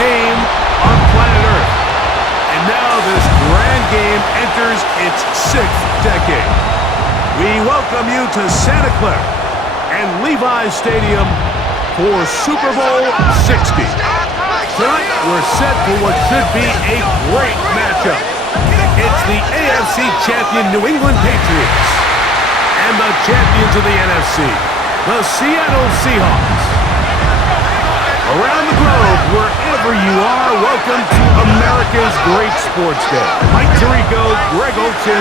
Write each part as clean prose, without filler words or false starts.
game on planet Earth. And now this grand game enters its 6th decade. We welcome you to Santa Clara and Levi's Stadium for Super Bowl 60. Tonight, we're set for what should be a great matchup. It's the AFC champion New England Patriots and the champions of the NFC, the Seattle Seahawks. Around the globe, wherever you are, welcome to America's Great Sports Day. Mike Tirico, Greg Olson,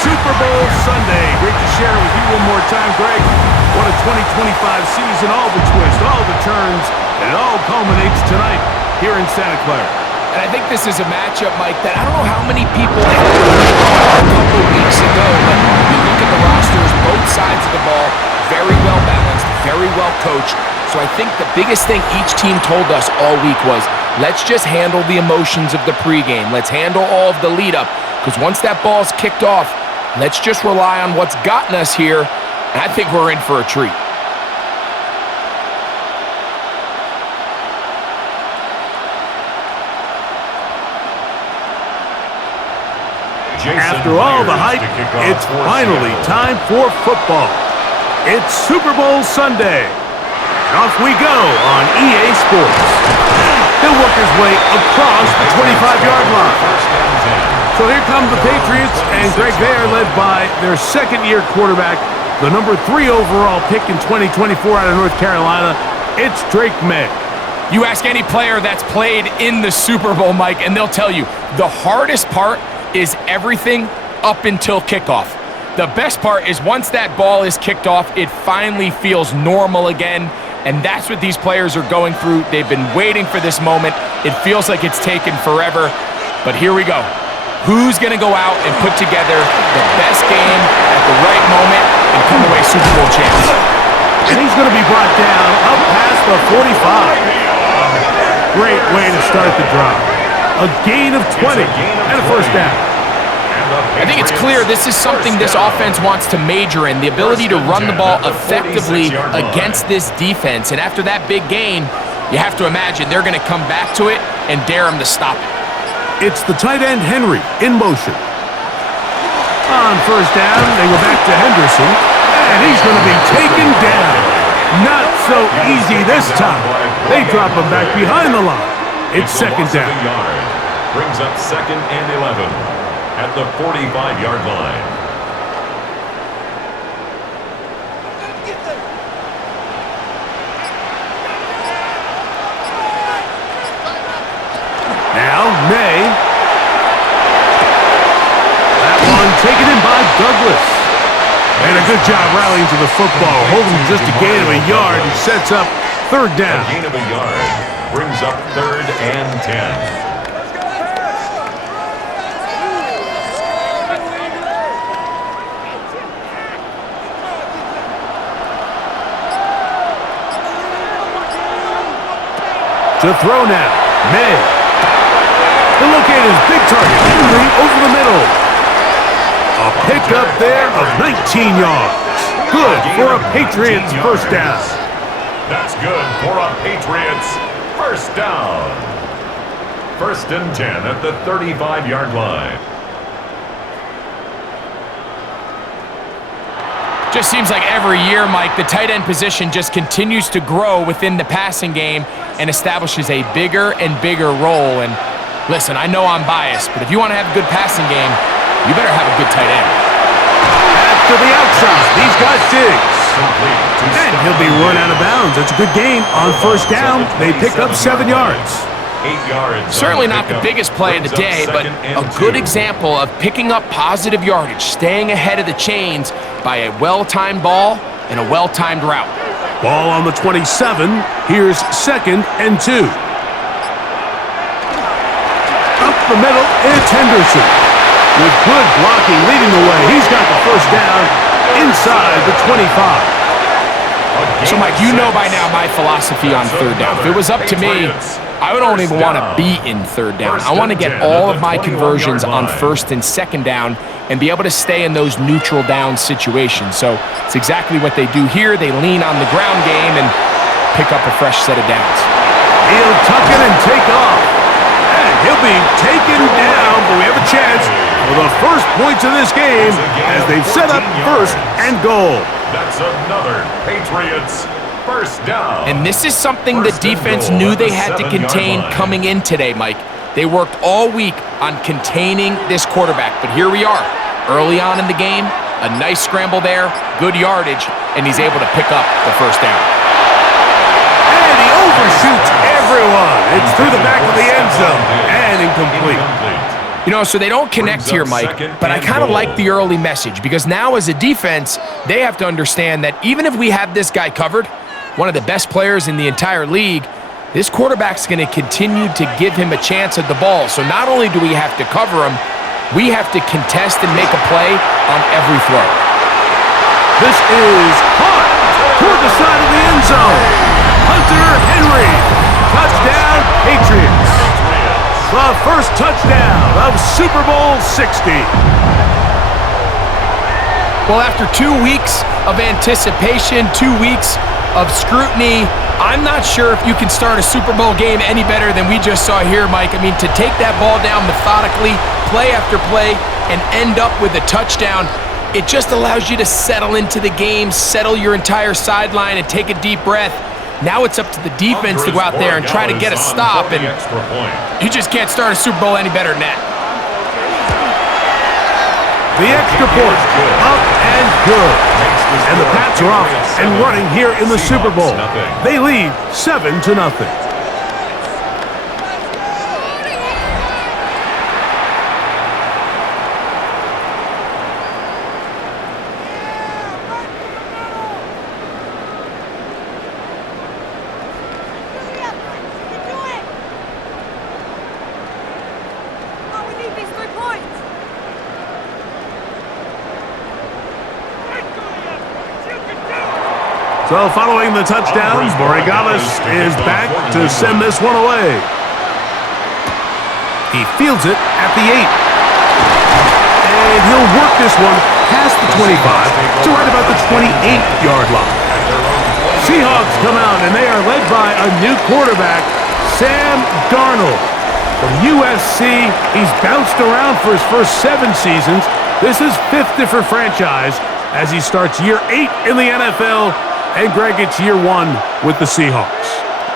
Super Bowl Sunday. Great to share it with you one more time, Greg. What a 2025 season, all the twists, all the turns, and it all culminates tonight here in Santa Clara. And I think this is a matchup, Mike, that I don't know how many people had a couple weeks ago, but you look at the rosters, both sides of the ball, very well balanced, very well coached. So I think the biggest thing each team told us all week was, let's just handle the emotions of the pregame. Let's handle all of the lead up, because once that ball's kicked off, let's just rely on what's gotten us here, and I think we're in for a treat. After all the hype, it's finally time for football. It's Super Bowl Sunday. And off we go on EA Sports. He'll work his way across the 25-yard line. So here come the Patriots, and Greg, they are led by their second-year quarterback, the number 3 overall pick in 2024 out of North Carolina. It's Drake May. You ask any player that's played in the Super Bowl, Mike, and they'll tell you the hardest part is everything up until kickoff. The best part is once that ball is kicked off, it finally feels normal again, and that's what these players are going through. They've been waiting for this moment. It feels like it's taken forever, but here we go. Who's going to go out and put together the best game at the right moment and come away Super Bowl champs? And he's going to be brought down up past the 45. Great way to start the drive. A gain of 20 and a first down. I think it's clear this is something this offense wants to major in, the ability to run the ball effectively against this defense. And after that big gain, you have to imagine they're going to come back to it and dare them to stop it. It's the tight end Henry in motion. On first down, they go back to Henderson, and he's going to be taken down. Not so easy this time. They drop him back behind the line. It's second down. Brings up 2nd and 11 at the 45-yard line. Now May. That one taken in by Douglas. And a good job rallying to the football. Holding just a gain of a yard and sets up third down. A gain of a yard brings up 3rd and 10. To throw now, May. The locate his big target, Henry over the middle. A pickup there of 19 yards. Good for a Patriots first down. That's good for a Patriots first down. 1st and 10 at the 35-yard line. Just seems like every year, Mike, the tight end position just continues to grow within the passing game and establishes a bigger and bigger role. And listen, I know I'm biased, but if you want to have a good passing game, you better have a good tight end. To the outside, he's got Diggs. And he'll be run out of bounds. It's a good gain on first down. They pick up 7 yards. 8 yards. Certainly not the biggest play of the day, but a good example of picking up positive yardage, staying ahead of the chains by a well-timed ball and a well-timed route. Ball on the 27. Here's 2nd and 2. Up the middle, it's Henderson. With good blocking leading the way. He's got the first down inside the 25. So, Mike, you know by now my philosophy on third down. If it was up to me, I don't even want to be in third down. I want to get all of my conversions on 1st and 2nd down and be able to stay in those neutral down situations. So it's exactly what they do here. They lean on the ground game and pick up a fresh set of downs. He'll tuck it and take off. And he'll be taken down, but we have a chance for the first points of this game as they've set up first and goal. That's another Patriots first down. And this is something the defense knew they had to contain coming in today, Mike. They worked all week on containing this quarterback, but here we are, early on in the game, a nice scramble there, good yardage, and he's able to pick up the first down. And he overshoots everyone. It's through the back of the end zone and incomplete. You know, so they don't connect here, Mike, but I kind of like the early message because now as a defense, they have to understand that even if we have this guy covered, one of the best players in the entire league, this quarterback's going to continue to give him a chance at the ball. So not only do we have to cover him, we have to contest and make a play on every throw. This is caught toward the side of the end zone. Hunter Henry, touchdown Patriots. The first touchdown of Super Bowl 60. Well, after 2 weeks of anticipation, 2 weeks of scrutiny, I'm not sure if you can start a Super Bowl game any better than we just saw here, Mike. I mean, to take that ball down methodically, play after play, and end up with a touchdown, it just allows you to settle into the game, settle your entire sideline, and take a deep breath. Now it's up to the defense to go out there and try to get a stop, and you just can't start a Super Bowl any better than that. The extra point, up and good. And the Pats are off and running here in the Super Bowl. They lead 7-0. So following the touchdown, Borregales is back to send this one away. He fields it at the 8. And he'll work this one past the 25 to right about the 28-yard line. Seahawks come out, and they are led by a new quarterback, Sam Darnold. From USC, he's bounced around for his first 7 seasons. This is 5th different franchise as he starts year 8 in the NFL. And Greg, it's year 1 with the Seahawks.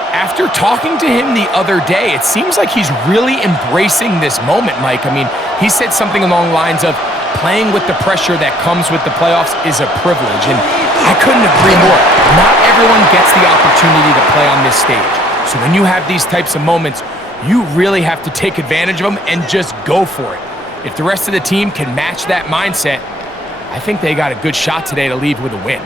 After talking to him the other day, it seems like he's really embracing this moment, Mike. I mean, he said something along the lines of playing with the pressure that comes with the playoffs is a privilege, and I couldn't agree more. Not everyone gets the opportunity to play on this stage. So when you have these types of moments, you really have to take advantage of them and just go for it. If the rest of the team can match that mindset, I think they got a good shot today to leave with a win.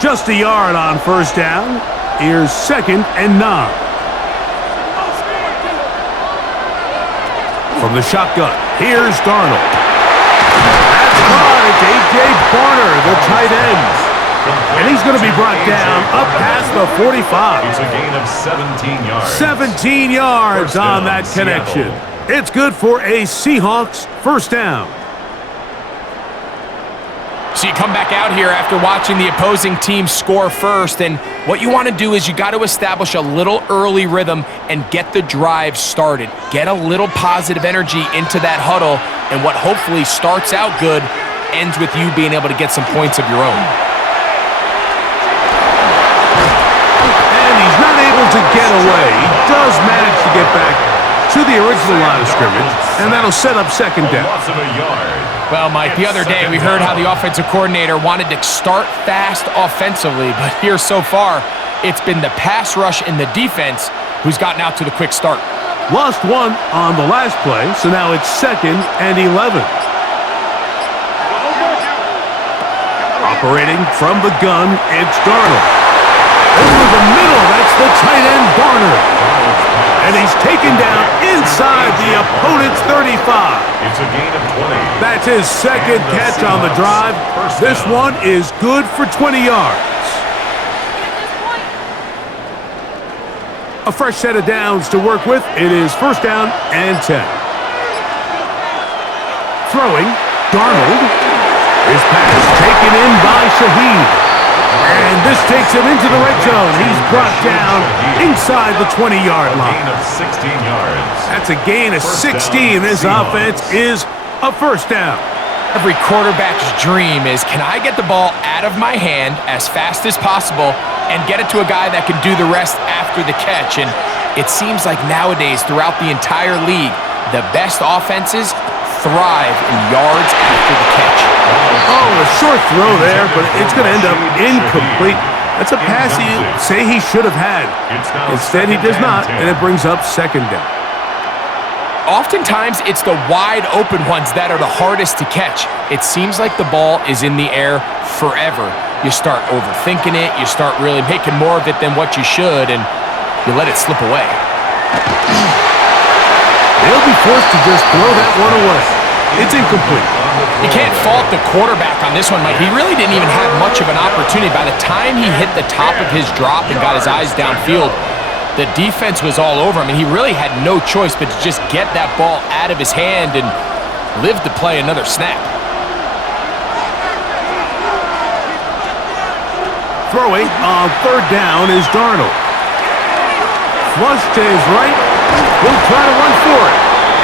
Just a yard on first down. Here's 2nd and 9. From the shotgun, here's Darnold. That's caught. It's A.J. Barner, the tight end. And he's going to be brought down up past the 45. It's a gain of 17 yards. 17 yards on that connection. It's good for a Seahawks first down. So you come back out here after watching the opposing team score first, and what you want to do is you got to establish a little early rhythm and get the drive started. Get a little positive energy into that huddle, and what hopefully starts out good ends with you being able to get some points of your own. And he's not able to get away. He does manage to get back to the original line of scrimmage, and that'll set up 2nd down. Loss of a yard. Well, Mike, the other day we heard how the offensive coordinator wanted to start fast offensively, but here so far, it's been the pass rush and the defense who's gotten out to the quick start. Lost 1 on the last play, so now it's 2nd and 11. Operating from the gun, it's Darnold. Over the middle, that's the tight end, Barner. And he's taken down inside the opponent's 35. It's a gain of 20. That's his second And the catch on the Seahawks, drive. first This down. one is good for 20 yards. A fresh set of downs to work with. It is first down and 10. Throwing, Darnold. His pass taken in by Shaheed. And this takes him into the red zone. He's brought down inside the 20-yard line. Gain of 16 yards. That's a gain of First 16. down, This Seahawks. offense is a first down. Every quarterback's dream is, can I get the ball out of my hand as fast as possible and get it to a guy that can do the rest after the catch? And it seems like nowadays, throughout the entire league, the best offenses thrive in yards after the catch. Oh, a short throw there, but it's going to end up incomplete. That's a pass you say he should have had. Instead, he does not, and it brings up second down. Oftentimes, it's the wide open ones that are the hardest to catch. It seems like the ball is in the air forever. You start overthinking it, you start really making more of it than what you should, and you let it slip away. They'll be forced to just throw that one away. It's incomplete. You can't fault the quarterback on this one, Mike. He really didn't even have much of an opportunity. By the time he hit the top of his drop and got his eyes downfield, the defense was all over him, and he really had no choice but to just get that ball out of his hand and live to play another snap. Throwing on third down is Darnold. Flush to his right. He'll try to run for it.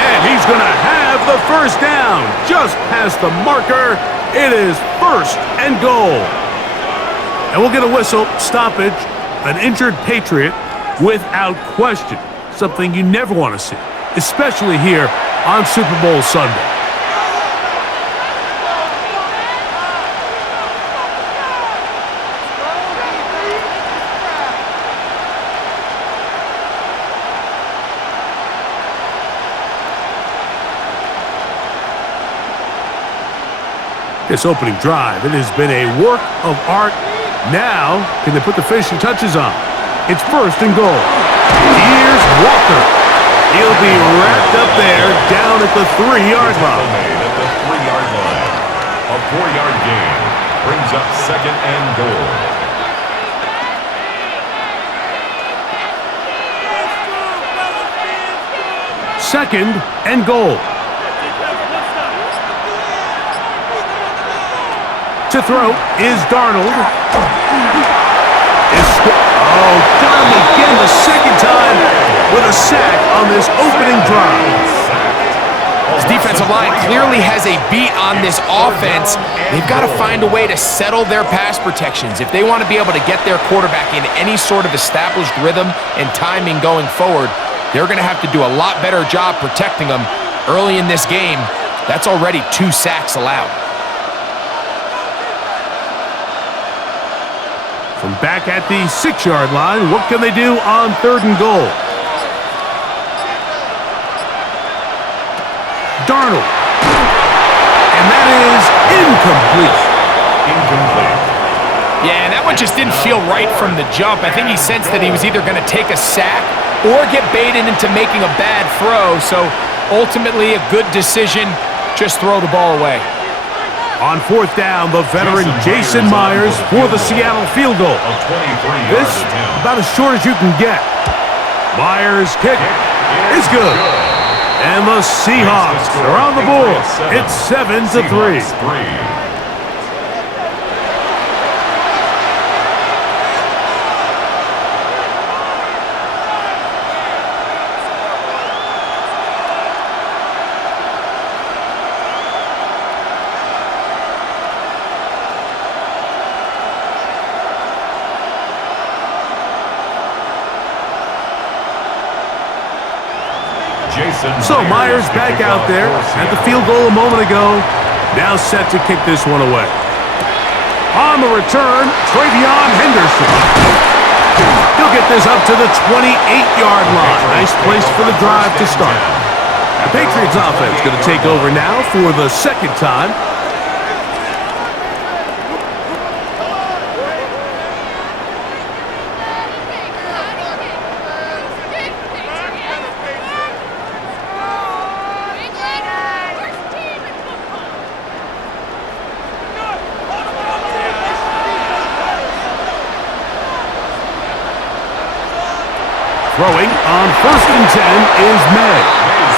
And he's going to have the first down. Just past the marker. It is first and goal. And we'll get a whistle, stoppage, an injured Patriot without question. Something you never want to see, especially here on Super Bowl Sunday. This opening drive, it has been a work of art. Now, can they put the finishing touches on? It's first and goal. Here's Walker. He'll be wrapped up there down at the 3-yard line. Made at the 3-yard line. A 4-yard gain brings up second and goal. Second and goal. To throw is Darnold. Done again the second time with a sack on this opening drive. This defensive line clearly has a beat on this offense. They've got to find a way to settle their pass protections. If they want to be able to get their quarterback in any sort of established rhythm and timing going forward, they're going to have to do a lot better job protecting them early in this game. That's already 2 sacks allowed. From back at the 6-yard line, what can they do on third and goal? Darnold. And that is incomplete. Yeah, and that one just didn't feel right from the jump. I think he sensed that he was either going to take a sack or get baited into making a bad throw. So ultimately, a good decision, just throw the ball away. On fourth down, the veteran Jason Myers for the Seattle field goal. This about as short as you can get. Myers' kick is good. And the Seahawks are on the board. It's 7-3. So Myers back out there at the field goal a moment ago. Now set to kick this one away. On the return, Travion Henderson. He'll get this up to the 28-yard line. Nice place for the drive to start. The Patriots offense going to take over now for the second time. Throwing on 1st and 10 is May.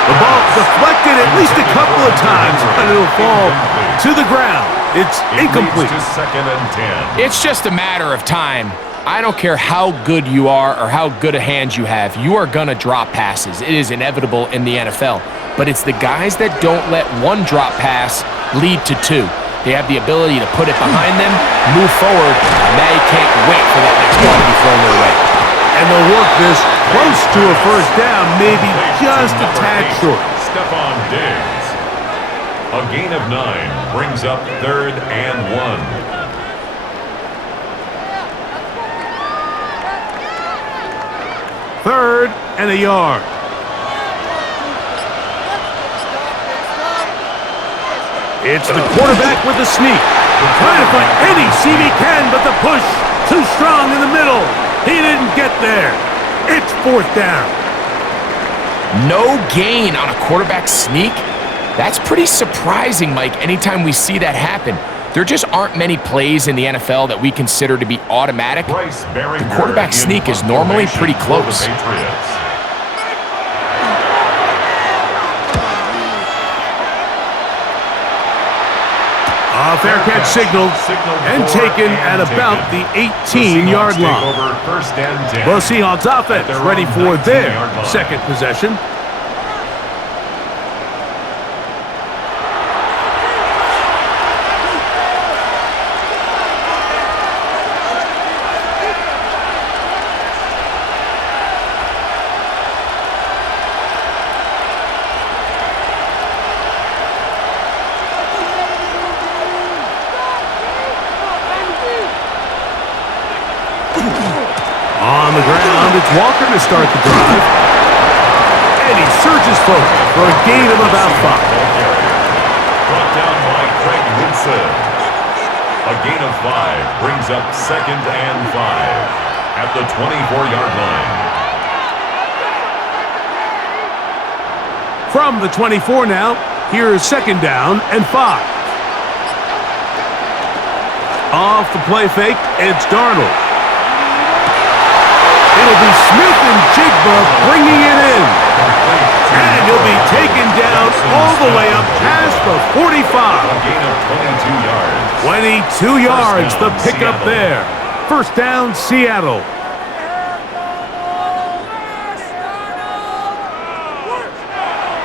The ball deflected at least a couple of times, but it'll fall to the ground. It's incomplete. To 2nd and 10. It's just a matter of time. I don't care how good you are or how good a hand you have. You are going to drop passes. It is inevitable in the NFL. But it's the guys that don't let one drop pass lead to two. They have the ability to put it behind them, move forward, and they can't wait for that next ball to be thrown their way. And they'll work this close to a 1st down, maybe just a tad short. Stephon Diggs. A gain of 9 brings up 3rd and 1. 3rd and a yard. It's the quarterback with the sneak. Trying to find any seam he can, but the push too strong in the middle. He didn't get there. It's 4th down. No gain on a quarterback sneak? That's pretty surprising, Mike, anytime we see that happen. There just aren't many plays in the NFL that we consider to be automatic. The quarterback sneak is normally pretty close. A fair catch signaled and taken at about the 18-yard line. The Seahawks offense ready for their 2nd possession. On the ground, it's Walker to start the drive. And he surges forward for a gain of about 5. Brought down by Craig Woodson. A gain of 5 brings up 2nd and 5 at the 24-yard line. From the 24 now, here's 2nd down and 5. Off the play fake, it's Darnold. It'll be Smith and Jigba bringing it in. And he'll be taken down all the way up past the 45. A gain of 22 yards. 22 yards, the pickup there. 1st down, Seattle.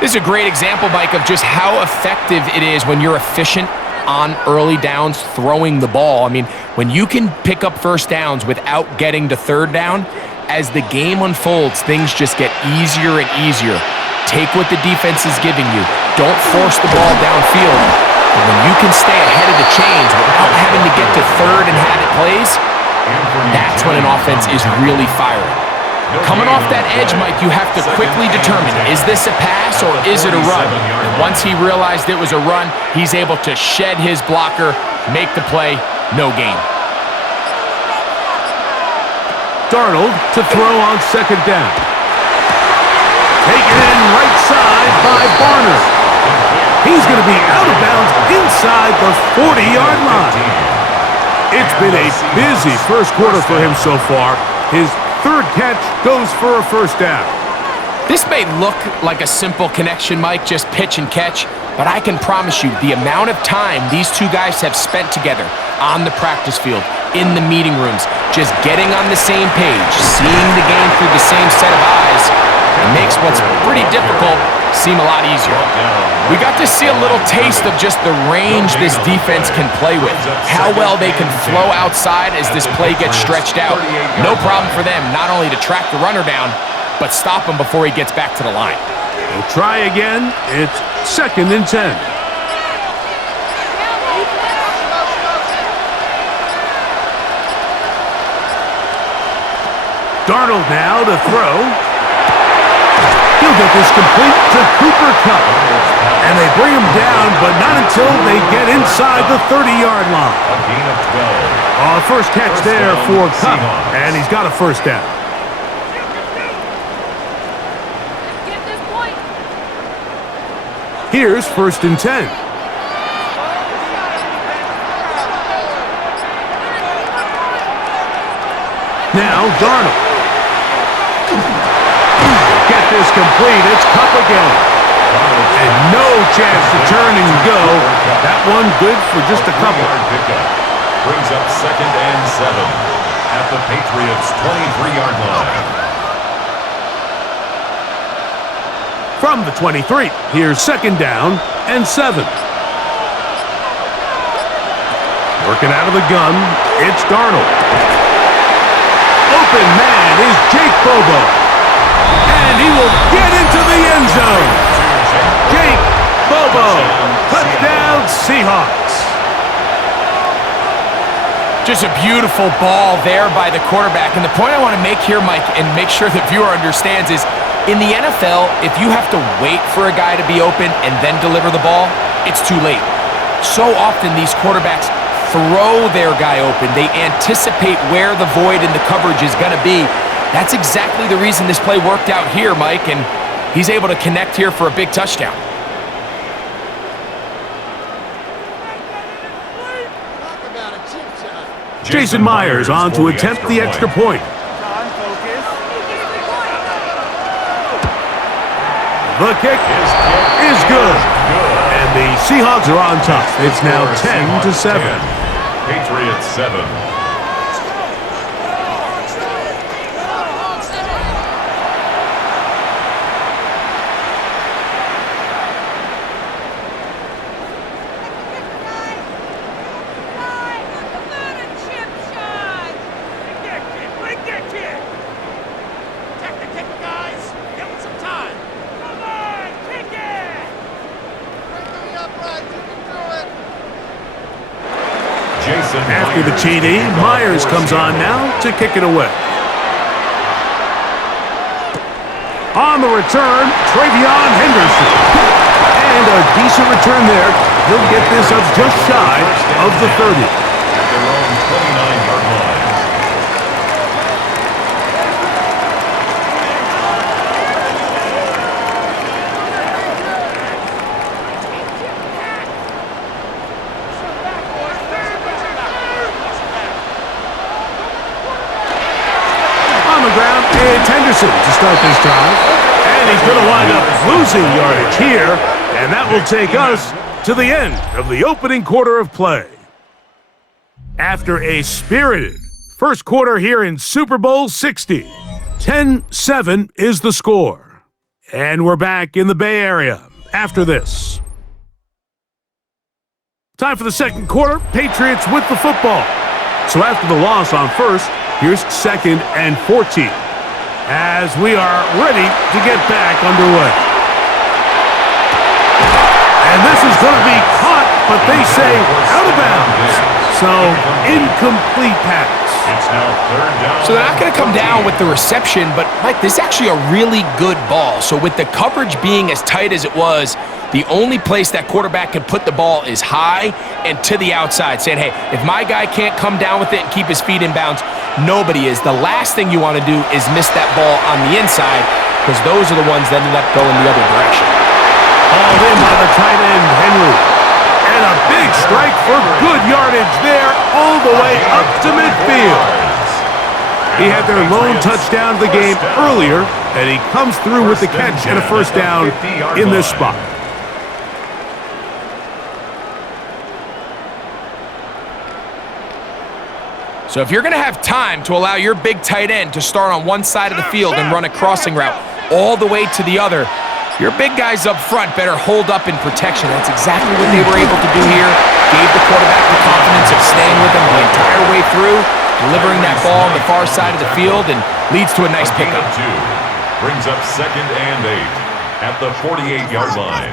This is a great example, Mike, of just how effective it is when you're efficient on early downs throwing the ball. I mean, when you can pick up 1st downs without getting to 3rd down, as the game unfolds, things just get easier and easier. Take what the defense is giving you. Don't force the ball downfield. And when you can stay ahead of the chains without having to get to 3rd and have it plays, that's when an offense is really firing. Coming off that edge, Mike, you have to quickly determine, is this a pass or is it a run? And once he realized it was a run, he's able to shed his blocker, make the play, no gain. Darnold to throw on 2nd down. Taken in right side by Barner. He's going to be out of bounds inside the 40-yard line. It's been a busy 1st quarter for him so far. His 3rd catch goes for a 1st down. This may look like a simple connection, Mike, just pitch and catch, but I can promise you the amount of time these two guys have spent together on the practice field, in the meeting rooms, just getting on the same page, seeing the game through the same set of eyes, it makes what's pretty difficult seem a lot easier. We got to see a little taste of just the range this defense can play with, how well they can flow outside as this play gets stretched out. No problem for them not only to track the runner down, but stop him before he gets back to the line. We'll try again. It's 2nd and 10. Darnold now to throw. He'll get this complete to Cooper Kupp. And they bring him down, but not until they get inside the 30-yard line. A gain of 12. First catch there for Kupp, and he's got a 1st down. Here's 1st and 10. Now Darnold. is complete. It's Cup again. And no chance to turn and go. That one good for just a couple. Brings up 2nd and 7 at the Patriots' 23-yard line. From the 23, here's 2nd down and 7. Working out of the gun, it's Darnold. Open man is Jake Bobo. And he will get into the end zone. Jake Bobo. Touchdown, Seahawks. Just a beautiful ball there by the quarterback. And the point I want to make here, Mike, and make sure the viewer understands is, in the NFL, if you have to wait for a guy to be open and then deliver the ball, it's too late. So often these quarterbacks throw their guy open. They anticipate where the void in the coverage is going to be. That's exactly the reason this play worked out here, Mike, and he's able to connect here for a big touchdown. Jason Myers on to attempt the extra point. The kick is good. And the Seahawks are on top. It's now 10-7. Patriots 7. After the TD, Myers comes on now to kick it away. On the return, Travion Henderson. And a decent return there. He'll get this up just shy of the 30. At their own 29-yard line. It's Henderson to start this drive. And he's going to wind up losing yardage here. And that will take us to the end of the opening quarter of play. After a spirited first quarter here in Super Bowl 60, 10-7 is the score. And we're back in the Bay Area after this. Time for the second quarter. Patriots with the football. So after the loss on first, here's 2nd and 14. As we are ready to get back underway. And this is going to be caught, but they say out of bounds. So, incomplete pass. It's now 3rd down. So they're not going to come down with the reception, but, Mike, this is actually a really good ball. So with the coverage being as tight as it was, the only place that quarterback can put the ball is high and to the outside, saying, hey, if my guy can't come down with it and keep his feet in bounds, nobody is. The last thing you want to do is miss that ball on the inside, because those are the ones that ended up going the other direction. Hauled in by the tight end, Henry. And a big strike for good yardage there all the way up to midfield. He had their lone touchdown of the game earlier, and he comes through with the catch and a first down in this spot. So if you're going to have time to allow your big tight end to start on one side of the field and run a crossing route all the way to the other, your big guys up front better hold up in protection. That's exactly what they were able to do here. Gave the quarterback the confidence of staying with him the entire way through, delivering that ball on the far side of the field, and leads to a nice pickup. Brings up 2nd and 8 at the 48-yard line.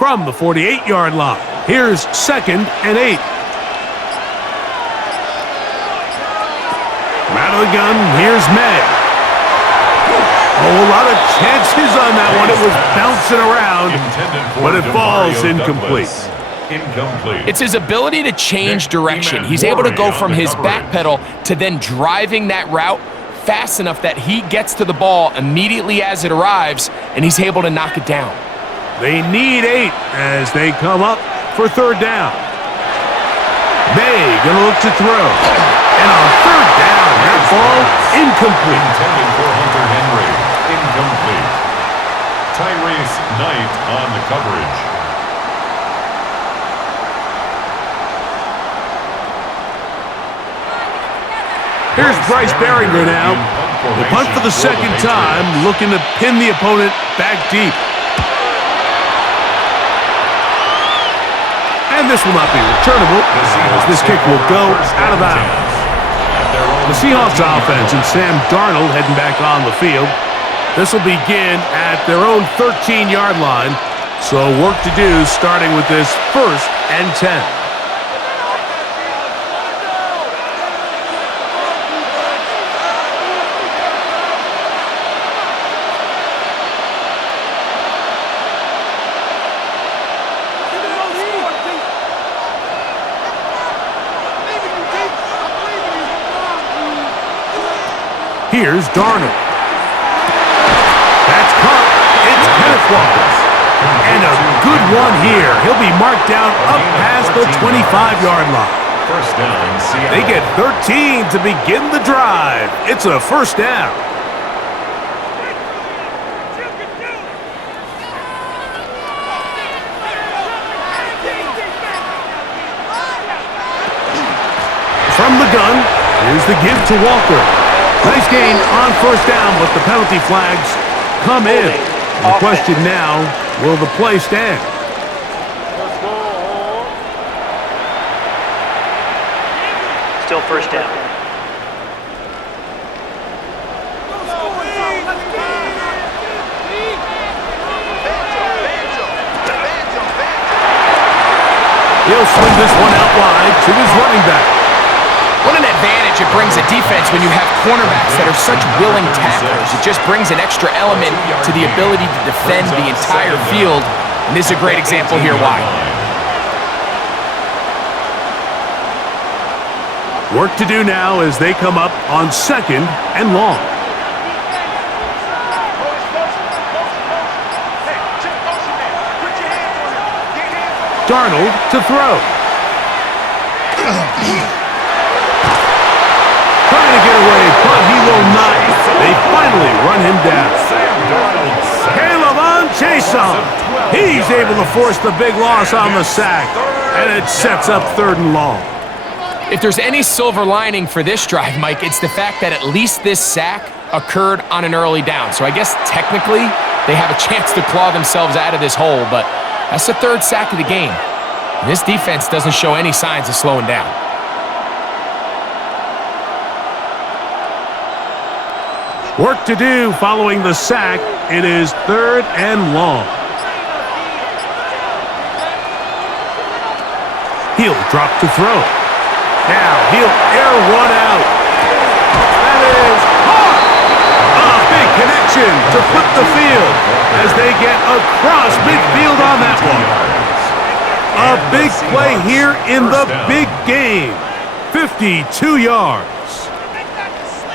From the 48-yard line, here's 2nd and 8. From out of the gun, here's May. A lot of chances on that one. It was bouncing around, but it falls incomplete. It's his ability to change direction. He's able to go from his back pedal to then driving that route fast enough that he gets to the ball immediately as it arrives, and he's able to knock it down. They need 8 as they come up for 3rd down. May gonna look to throw. And on 3rd down, that's ball incomplete. Intended for Hunter Henry. Incomplete. Tyrese Knight on the coverage. Here's Bryce Behringer now. The punt for the second time, looking to pin the opponent back deep. And this will not be returnable, as this kick will go out of bounds. The Seahawks offense and Sam Darnold heading back on the field. This will begin at their own 13-yard line, so work to do starting with this 1st and 10. Here's Darnold. That's caught. It's Kenneth Walker. And a good one here. He'll be marked down up past the 25-yard line. First down, Seattle. They get 13 to begin the drive. It's a first down. From the gun, here's the give to Walker. Nice gain on first down, but the penalty flags come in. The question now, will the play stand? Still first down. He'll swing this one out wide to his running back. What an advantage it brings a defense when you have cornerbacks that are such willing tacklers. It just brings an extra element to the ability to defend the entire field. And this is a great example here why. Work to do now as they come up on 2nd and long. Darnold to throw. Trying to get away, but he will not. They finally run him down. Caleb on chase on. He's able to force the big loss on the sack, and it sets up 3rd and long. If there's any silver lining for this drive, Mike, it's the fact that at least this sack occurred on an early down. So I guess technically they have a chance to claw themselves out of this hole, but that's the 3rd sack of the game. And this defense doesn't show any signs of slowing down. Work to do following the sack. It is 3rd and long. He'll drop to throw. Now he'll air one out. That is caught. A big connection to flip the field as they get across midfield on that one. A big play here in the big game. 52 yards.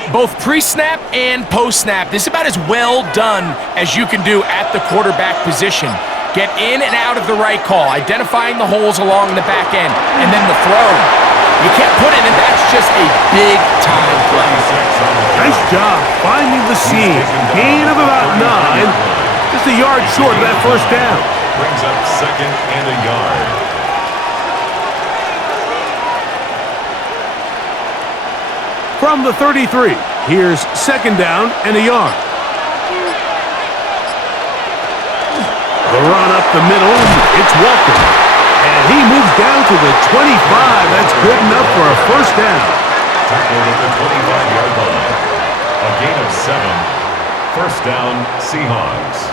Both pre-snap and post-snap, this is about as well done as you can do at the quarterback position. Get in and out of the right call, identifying the holes along the back end, and then the throw. You can't put it in, that's just a big-time play. Nice job finding the seam. Gain of about 9, just a yard short of that first down. Brings up 2nd and a yard. From the 33, here's 2nd down and a yard. The run up the middle, it's Walker. And he moves down to the 25. That's good enough for a first down. Tackled at the 25-yard line. A gain of 7. First down, Seahawks.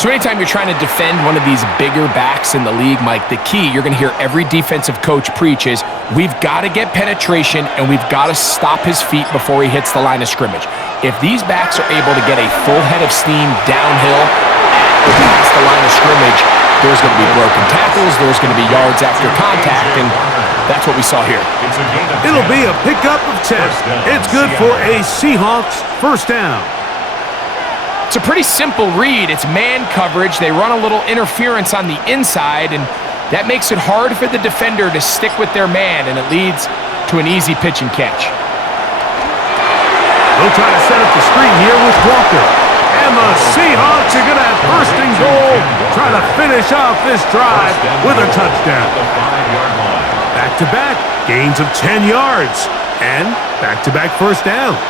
So anytime you're trying to defend one of these bigger backs in the league, Mike, the key you're going to hear every defensive coach preach is we've got to get penetration and we've got to stop his feet before he hits the line of scrimmage. If these backs are able to get a full head of steam downhill or past the line of scrimmage, there's going to be broken tackles, there's going to be yards after contact, and that's what we saw here. It'll be a pickup of 10. It's good for a Seahawks first down. It's a pretty simple read. It's man coverage. They run a little interference on the inside, and that makes it hard for the defender to stick with their man, and it leads to an easy pitch and catch. They'll try to set up the screen here with Walker. And the Seahawks are going to have first and goal, trying to finish off this drive with a touchdown. Back-to-back gains of 10 yards and back-to-back first downs.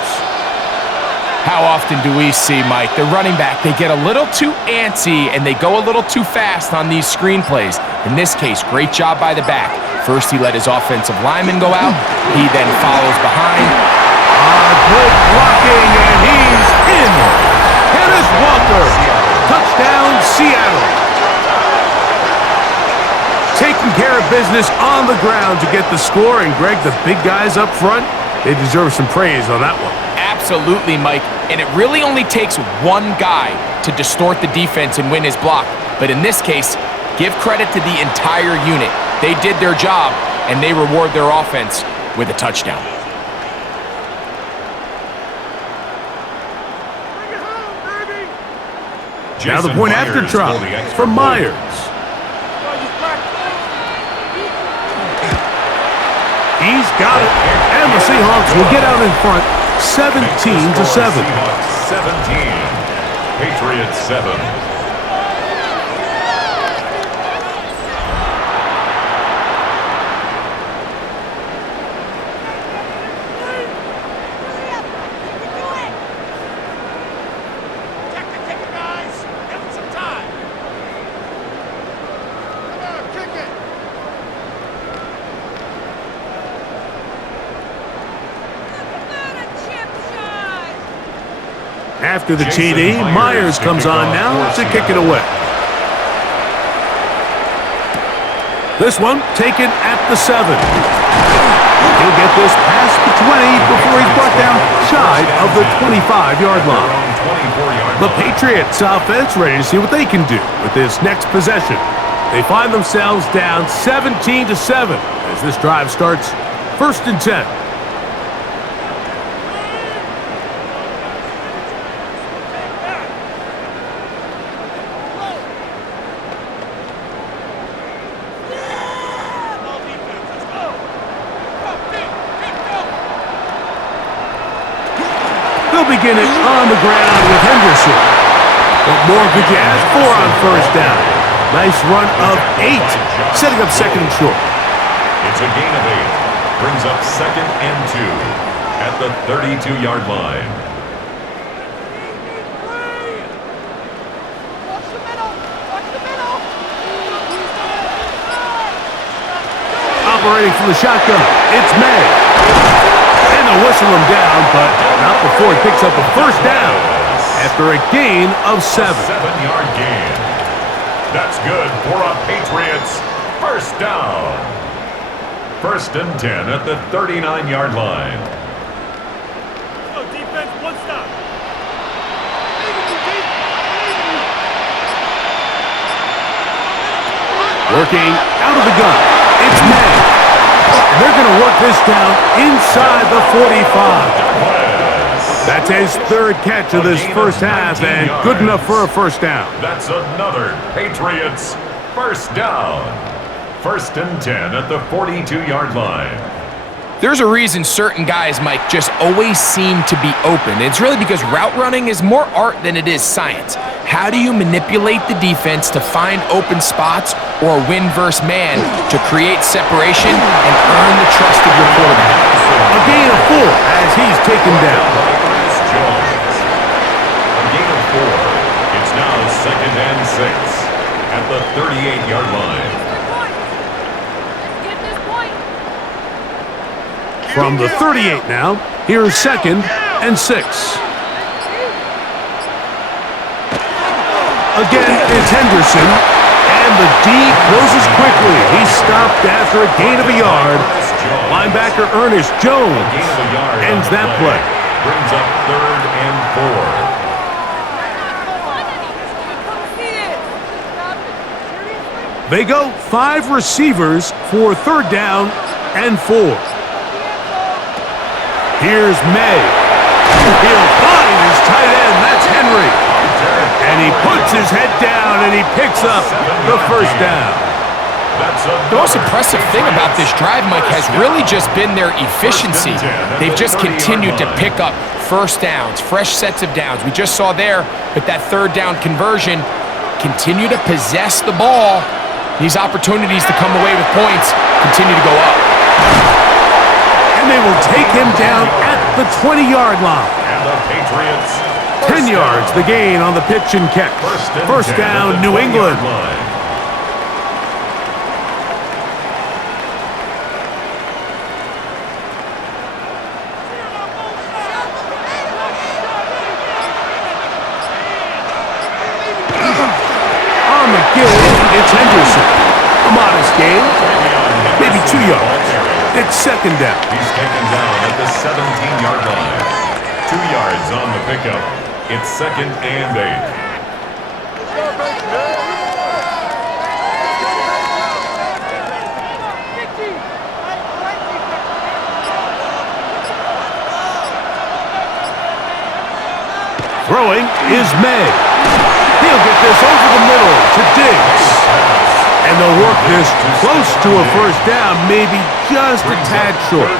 How often do we see, Mike, the running back, they get a little too antsy and they go a little too fast on these screen plays. In this case, great job by the back. First, he let his offensive lineman go out. He then follows behind. Good blocking, and he's in. Kenneth Walker, touchdown Seattle. Taking care of business on the ground to get the score, and Greg, the big guys up front, they deserve some praise on that one. Absolutely, Mike, and it really only takes one guy to distort the defense and win his block. But in this case, give credit to the entire unit. They did their job, and they reward their offense with a touchdown. Now the point after try from Myers. He's got it, and the Seahawks will get out in front, 17-7. 17, Patriots 7. After the TD, Myers comes on now to kick it away. This one taken at the 7. He'll get this past the 20 before he's brought down shy of the 25-yard line. The Patriots offense ready to see what they can do with this next possession. They find themselves down 17-7 as this drive starts 1st and 10. Begin it on the ground with Henderson. What more could you ask for on first down? Nice run of 8, setting up second and short. It's a gain of 8. Brings up 2nd and 2 at the 32-yard line. Operating from the shotgun, it's May. And they'll whistle him down, but not before he picks up a first down after a gain of 7. 7-yard gain. That's good for a Patriots first down. 1st and 10 at the 39-yard line. Oh, defense, one stop. Working out of the gun, it's May. And they're going to work this down inside the 45. That's his 3rd catch of this first half, and good enough for a first down. That's another Patriots first down. 1st and 10 at the 42-yard line. There's a reason certain guys, Mike, just always seem to be open. It's really because route running is more art than it is science. How do you manipulate the defense to find open spots or win versus man to create separation and earn the trust of your quarterback? A gain of 4 as he's taken down. A gain of 4. It's now 2nd and 6 at the 38-yard line. From the 38 now, here's 2nd and 6. Again, it's Henderson, and the D closes quickly. He's stopped after a gain of a yard. Linebacker Ernest Jones ends that play. Brings up 3rd and 4. They go 5 receivers for 3rd down and 4. Here's May. He'll find his tight end. That's Henry. And he puts his head down and he picks up the first down. The most impressive thing about this drive, Mike, has really just been their efficiency. They've just continued to pick up first downs, fresh sets of downs. We just saw there with that third down conversion, continue to possess the ball. These opportunities to come away with points continue to go up. And they will take him down at the 20-yard line. And the Patriots. 10 yards, the gain on the pitch and catch. First down, New England. It's Henderson. A modest gain. Maybe 2 yards. It's second down. He's taken down at the 17-yard line. 2 yards on the pickup. It's second and 8. Throwing is May. He'll get this over the middle to Diggs. And they'll work this close to a first down, maybe just a tad short.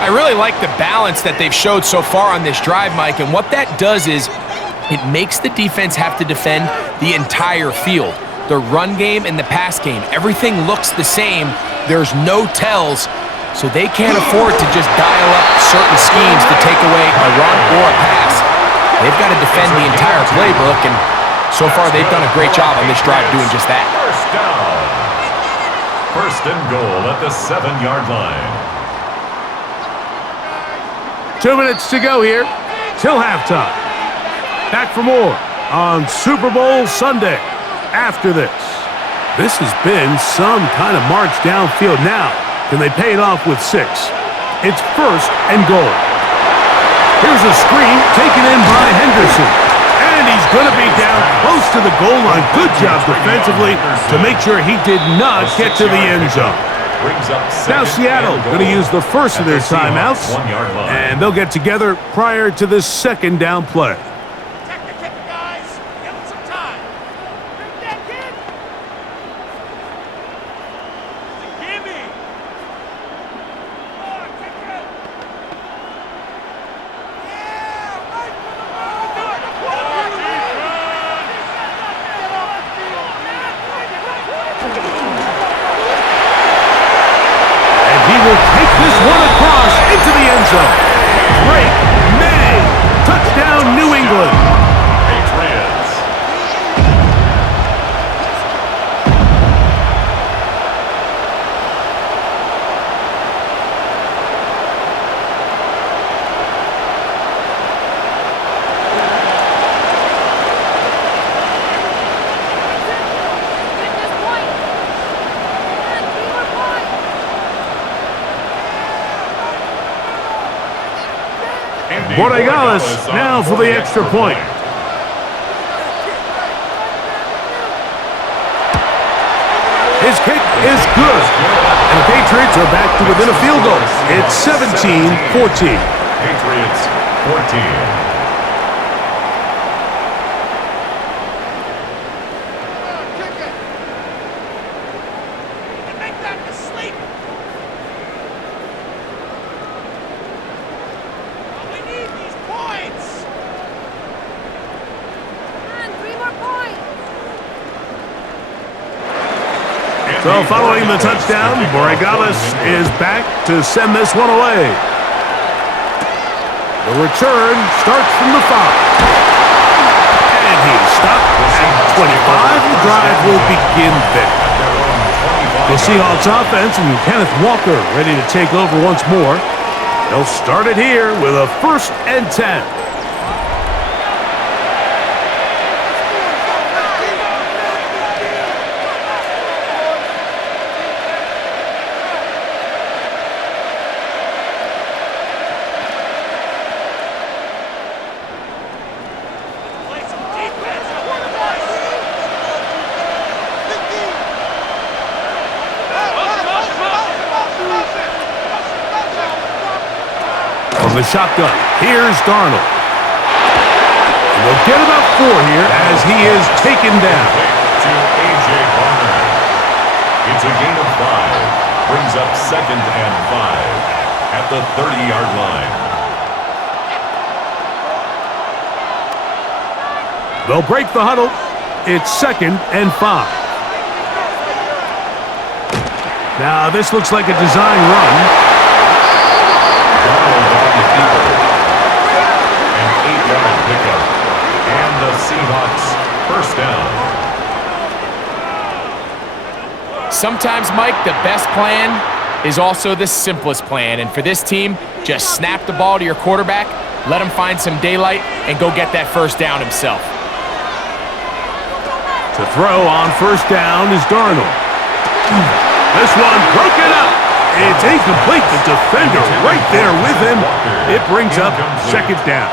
I really like the balance that they've showed so far on this drive, Mike, and what that does is it makes the defense have to defend the entire field. The run game and the pass game, everything looks the same. There's no tells, so they can't afford to just dial up certain schemes to take away a run or a pass. They've got to defend the entire playbook, and so far they've done a great job on this drive doing just that. First down. First and goal at the 7-yard line. 2 minutes to go here till halftime. Back for more on Super Bowl Sunday after this. This has been some kind of march downfield now. Can they pay it off with 6? It's first and goal. Here's a screen taken in by Henderson. And he's going to be down close to the goal line. Good job defensively to make sure he did not get to the end zone. Now Seattle going to use the first of their timeouts. And they'll get together prior to the second down play. Into the end zone. Drake May. Touchdown, New England. Patriots. Borregales now for the extra point. His kick is good. And the Patriots are back to within a field goal. It's 17-14. Patriots 14. So following the touchdown, Borregales is back to send this one away. The return starts from the 5. And he's stopped at 25. The drive will begin there. The Seahawks offense and Kenneth Walker ready to take over once more. They'll start it here with a 1st and 10. The shotgun. Here's Darnold. And they'll get about 4 here as he is taken down. To A.J. Barner. It's a gain of 5. Brings up 2nd and 5 at the 30-yard line. They'll break the huddle. It's 2nd and 5. Now, this looks like a design run. An 8-yard pickup. And the Seahawks first down. Sometimes, Mike, the best plan is also the simplest plan. And for this team, just snap the ball to your quarterback, let him find some daylight, and go get that first down himself. To throw on first down is Darnold. This one broken up. It's incomplete. The defender right there with him. It brings up 2nd down.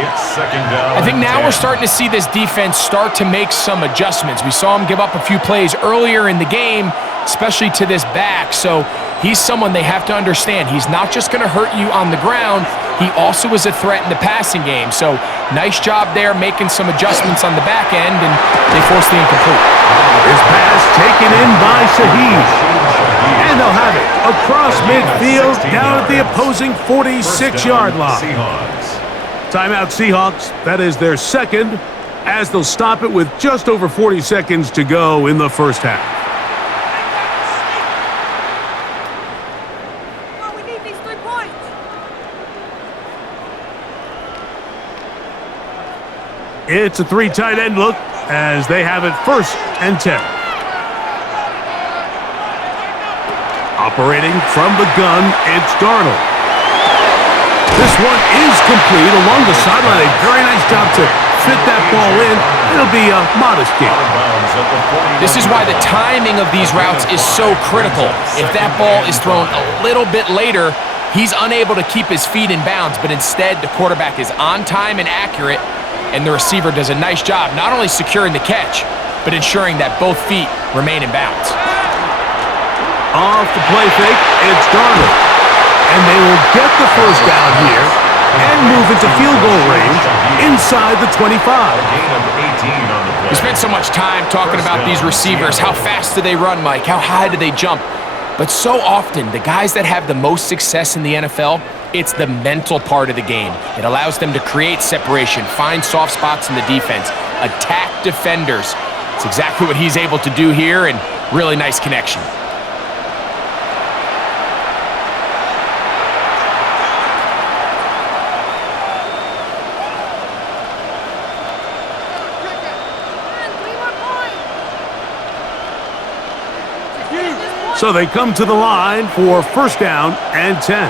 It's 2nd down. I think now we're starting to see this defense start to make some adjustments. We saw him give up a few plays earlier in the game, especially to this back. So he's someone they have to understand. He's not just going to hurt you on the ground. He also is a threat in the passing game. So nice job there making some adjustments on the back end, and they forced the incomplete. This pass taken in by Shaheed. And they'll have it across midfield down at the opposing 46-yard line. Timeout Seahawks. That is their 2nd, as they'll stop it with just over 40 seconds to go in the first half. Oh, we need these 3 points. It's a 3 tight end look as they have it 1st and 10. Operating from the gun, it's Darnold. This one is complete along the sideline. A very nice job to fit that ball in. It'll be a modest gain. This is why the timing of these routes is so critical. If that ball is thrown a little bit later, he's unable to keep his feet in bounds, but instead the quarterback is on time and accurate, and the receiver does a nice job not only securing the catch, but ensuring that both feet remain in bounds. Off the play fake, it's Darnold. And they will get the first down here and move into field goal range inside the 25. We spent so much time talking about these receivers. How fast do they run, Mike? How high do they jump? But so often, the guys that have the most success in the NFL, it's the mental part of the game. It allows them to create separation, find soft spots in the defense, attack defenders. It's exactly what he's able to do here, and really nice connection. So they come to the line for first down and 10.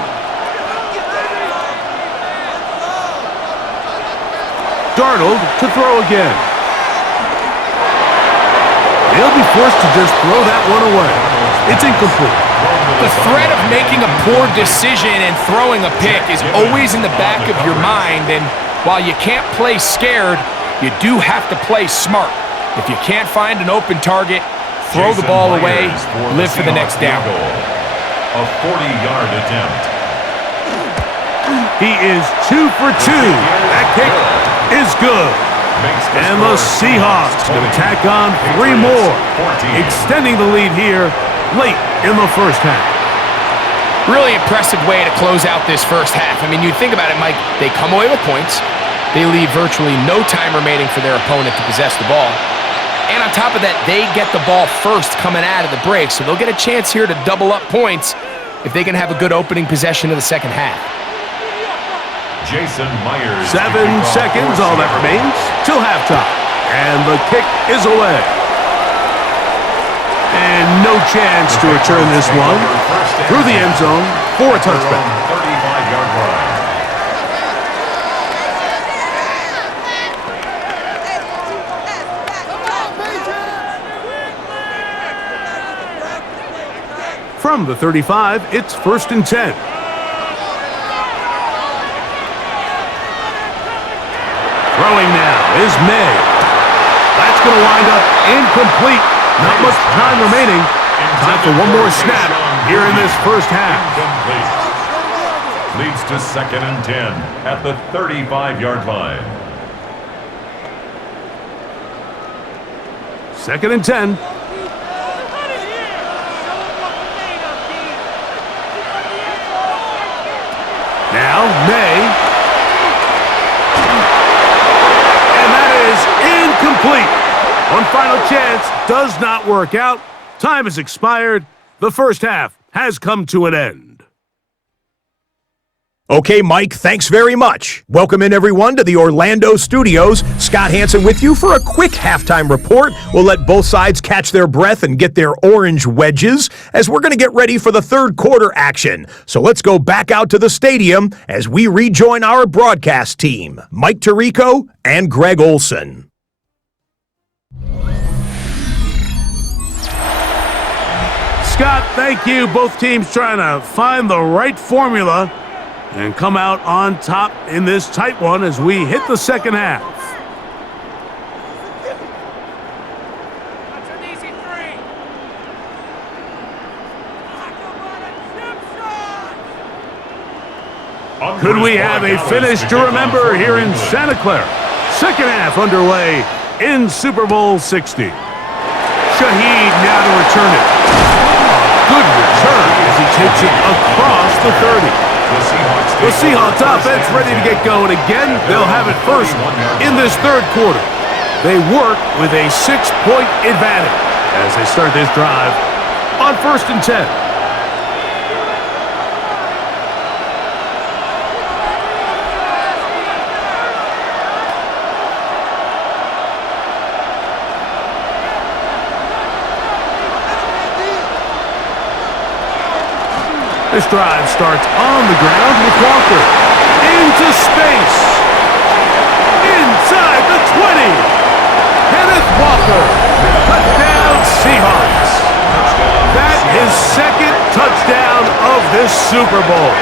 Darnold to throw again. He'll be forced to just throw that one away. It's incomplete. The threat of making a poor decision and throwing a pick is always in the back of your mind, and while you can't play scared, you do have to play smart. If you can't find an open target, throw the ball away, live for the next down. A 40-yard attempt. He is 2 for 2. That kick is good. And the Seahawks going to tack on 3 more, extending the lead here late in the first half. Really impressive way to close out this first half. I mean, you think about it, Mike, they come away with points. They leave virtually no time remaining for their opponent to possess the ball. And on top of that, they get the ball first coming out of the break, so they'll get a chance here to double up points if they can have a good opening possession of the second half. Jason Myers. 7 seconds, all that remains till halftime. And the kick is away. And no chance to return this one through the end zone for a touchback. 35-yard line. From the 35, it's first and 10. Throwing now is May. That's going to wind up incomplete. Not much time remaining. Time for one more snap here in this first half. Leads to 2nd and 10 at the 35-yard line. 2nd and 10. final chance does not work out. Time has expired. The first half has come to an end. Okay, Mike, thanks very much. Welcome in, everyone, to the Orlando studios. Scott Hansen with you for a quick halftime report. We'll let both sides catch their breath and get their orange wedges as we're going to get ready for the third quarter action. So let's go back out to the stadium as we rejoin our broadcast team, Mike Tirico and Greg Olson. Scott, thank you. Both teams trying to find the right formula and come out on top in this tight one as we hit the second half. That's an easy three. Could we have a finish to remember here in Santa Clara? Second half underway in Super Bowl 60. Shaheed now to return it. A good return as he takes it across the 30. The Seahawks offense ready to get going again. They'll have it first in this third quarter. They work with a 6-point advantage as they start this drive on 1st and 10. This drive starts on the ground with Walker. Into space. Inside the 20. Kenneth Walker. Touchdown Seahawks. That is second touchdown of this Super Bowl.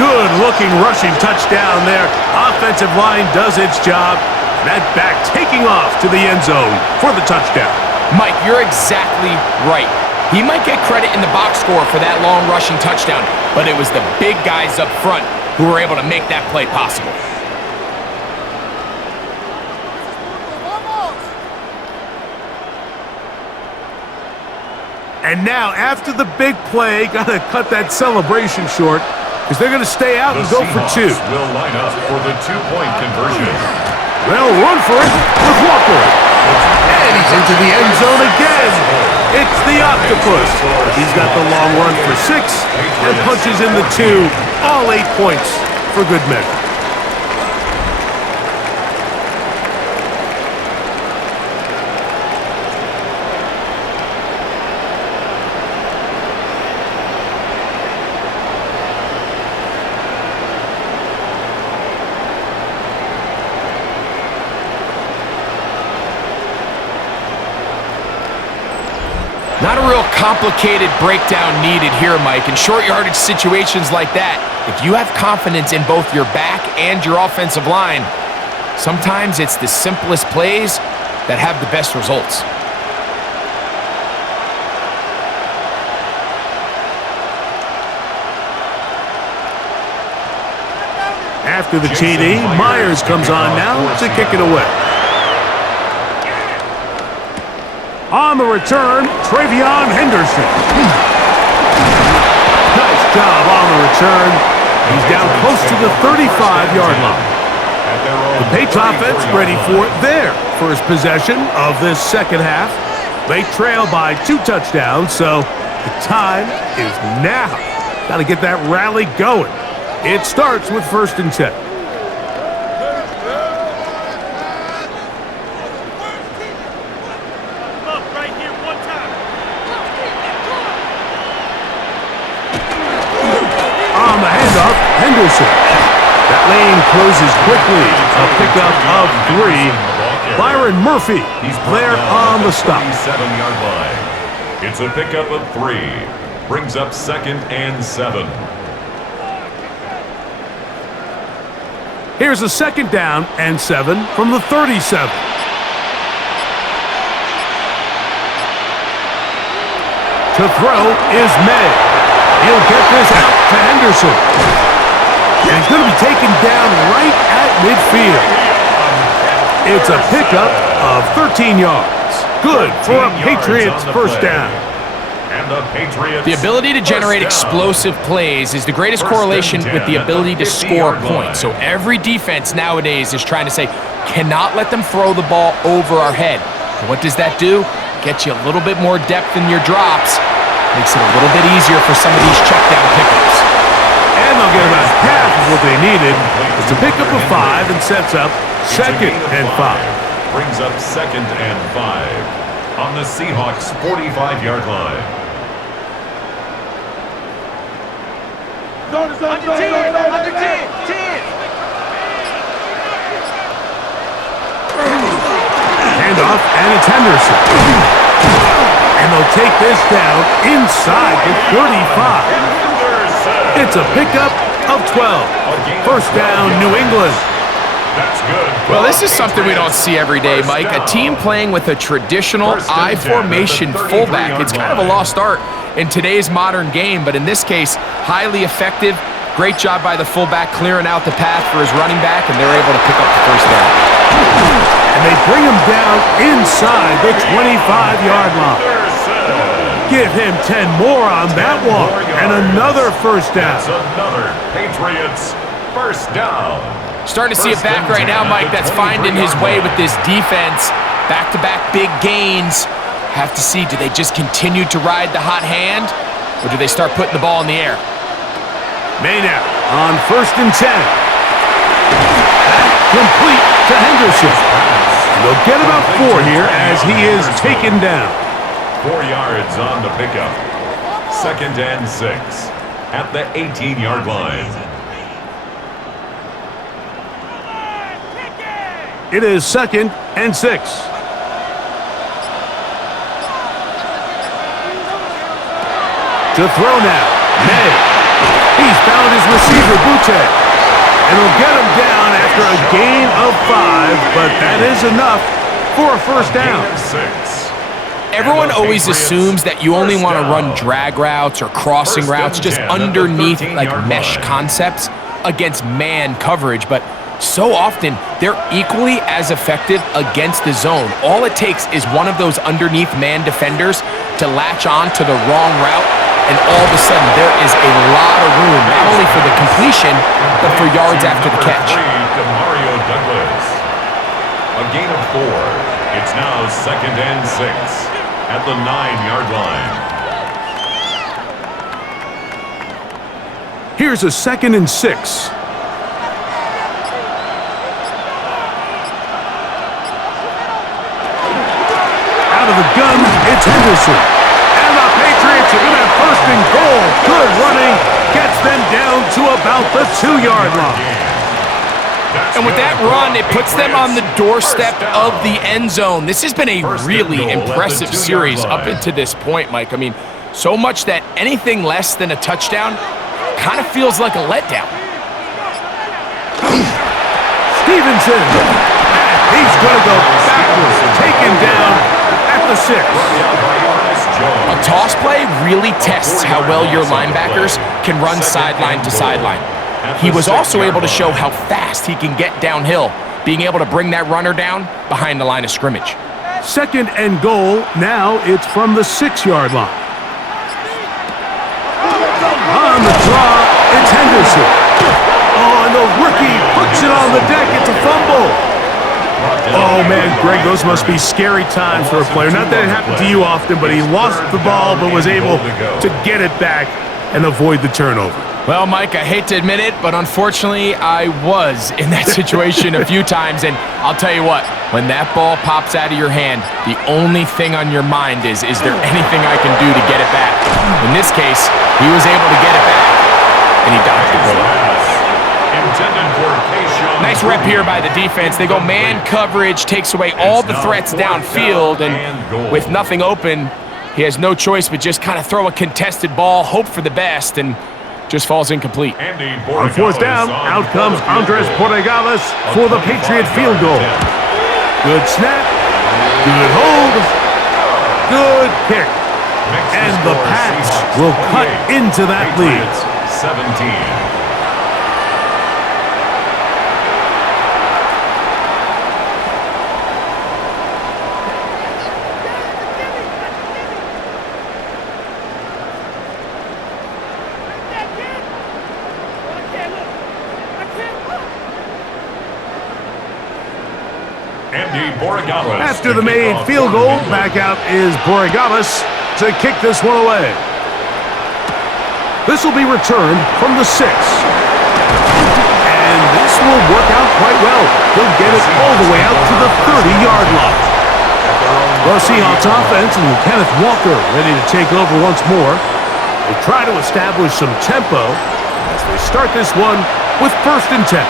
Good looking rushing touchdown there. Offensive line does its job. That back taking off to the end zone for the touchdown. Mike, you're exactly right. He might get credit in the box score for that long rushing touchdown, but it was the big guys up front who were able to make that play possible. And now, after the big play, got to cut that celebration short because they're going to stay out and go for two. Will line up for the two-point conversion. They'll run for it with Walker. And he's into the end zone again. It's the Octopus. He's got the long run for 6 and punches in the 2. All 8 points for good measure. Not a real complicated breakdown needed here, Mike. In short yardage situations like that, if you have confidence in both your back and your offensive line, sometimes it's the simplest plays that have the best results. After the TD, Myers comes on now to kick it away. On the return, Travion Henderson. Nice job on the return. He's down close to the 35-yard line. The Patriots offense ready for their first possession of this second half. They trail by 2 touchdowns, so the time is now. Got to get that rally going. It starts with 1st and 10. Henderson. That lane closes quickly. A pickup of 3. Byron Murphy there on the stop. 7-yard line. It's a pickup of 3. Brings up 2nd and 7. Here's a 2nd down and 7 from the 37. To throw is May. He'll get this out to Henderson. And he's going to be taken down right at midfield. It's a pickup of 13 yards. Good for a Patriots first down. And And the Patriots. The ability to generate first down. explosive plays is the greatest First correlation and 10 with the at the ability to 50-yard score points. So line. every defense nowadays is trying to say, cannot let them throw the ball over our head. What does that do? Get you a little bit more depth in your drops. Makes it a little bit easier for some of these check down pickups. And they'll get about half of what they needed. It's a pickup of 5 and sets up It's a second gain of and 5. Brings up second and 5 on the Seahawks 45-yard line. Under 10. Handoff, and it's Henderson. And they'll take this down inside the 35. It's a pickup of 12. First down, New England. That's good. Well, this is something we don't see every day, Mike. A team playing with a traditional I formation fullback. It's kind of a lost art in today's modern game, but in this case, highly effective. Great job by the fullback clearing out the path for his running back, and they're able to pick up the first down. And they bring him down inside the 25-yard line. Give him 10 more on that one. And another first down. That's another Patriots first down. Starting to see it back right now, Mike. That's finding his way with this defense. Back-to-back big gains. Have to see, do they just continue to ride the hot hand, or do they start putting the ball in the air? Maynard on first and 10. Complete to Henderson. And they'll get about 4 here as he is taken down. 4 yards on the pickup. Second and 6 at the 18-yard line. It is second and 6. To throw now, May. He's found his receiver, Butte. And he'll get him down after a gain of 5, but that is enough for a first down. Gain of 6. Everyone And the always Patriots assumes that you only first want to down. run drag routes or crossing First routes and just 10 at the underneath like 13-yard mesh line. concepts against man coverage, but so often they're equally as effective against the zone. All it takes is one of those underneath man defenders to latch on to the wrong route, and all of a sudden there is a lot of room, not only for the completion, but for yards after the catch. Mario Douglas. A gain of 4. It's now second and 6 at the 9-yard line. Here's a second and 6. Out of the gun, it's Henderson. And the Patriots are going to have first and goal. Good running. Gets them down to about the 2-yard line. And with that run, it puts them on the doorstep of the end zone. This has been a really impressive series up into this point, Mike. I mean, so much that anything less than a touchdown kind of feels like a letdown. Stevenson. And he's going to go backwards. Taken down at the 6. A toss play really tests how well your linebackers can run sideline to sideline. He was also able to show how fast he can get downhill, being able to bring that runner down behind the line of scrimmage. Second and goal. Now it's from the 6-yard line. On the draw, it's Henderson. Oh, and the rookie puts it on the deck. It's a fumble. Oh, man, Greg, those must be scary times for a player. Not that it happened to you often, but he lost the ball but was able to get it back and avoid the turnover. Well, Mike, I hate to admit it, but unfortunately, I was in that situation a few times, and I'll tell you what, when that ball pops out of your hand, the only thing on your mind is there anything I can do to get it back? In this case, he was able to get it back, and he dodged the bullet. Nice rep here by the defense. They go man coverage, takes away all the threats downfield, and with nothing open, he has no choice but just kind of throw a contested ball, hope for the best, and just falls incomplete. On fourth down, out comes Andres Porregales for the Patriot field goal. Good snap, good hold, good kick. And the Pats will cut into that lead. 17. After the made field goal, back out is Borregales to kick this one away. This will be returned from the 6. And this will work out quite well. He'll get it all the way out to the 30-yard line. The Seahawks offense and Kenneth Walker ready to take over once more. They try to establish some tempo as they start this one with 1st and 10.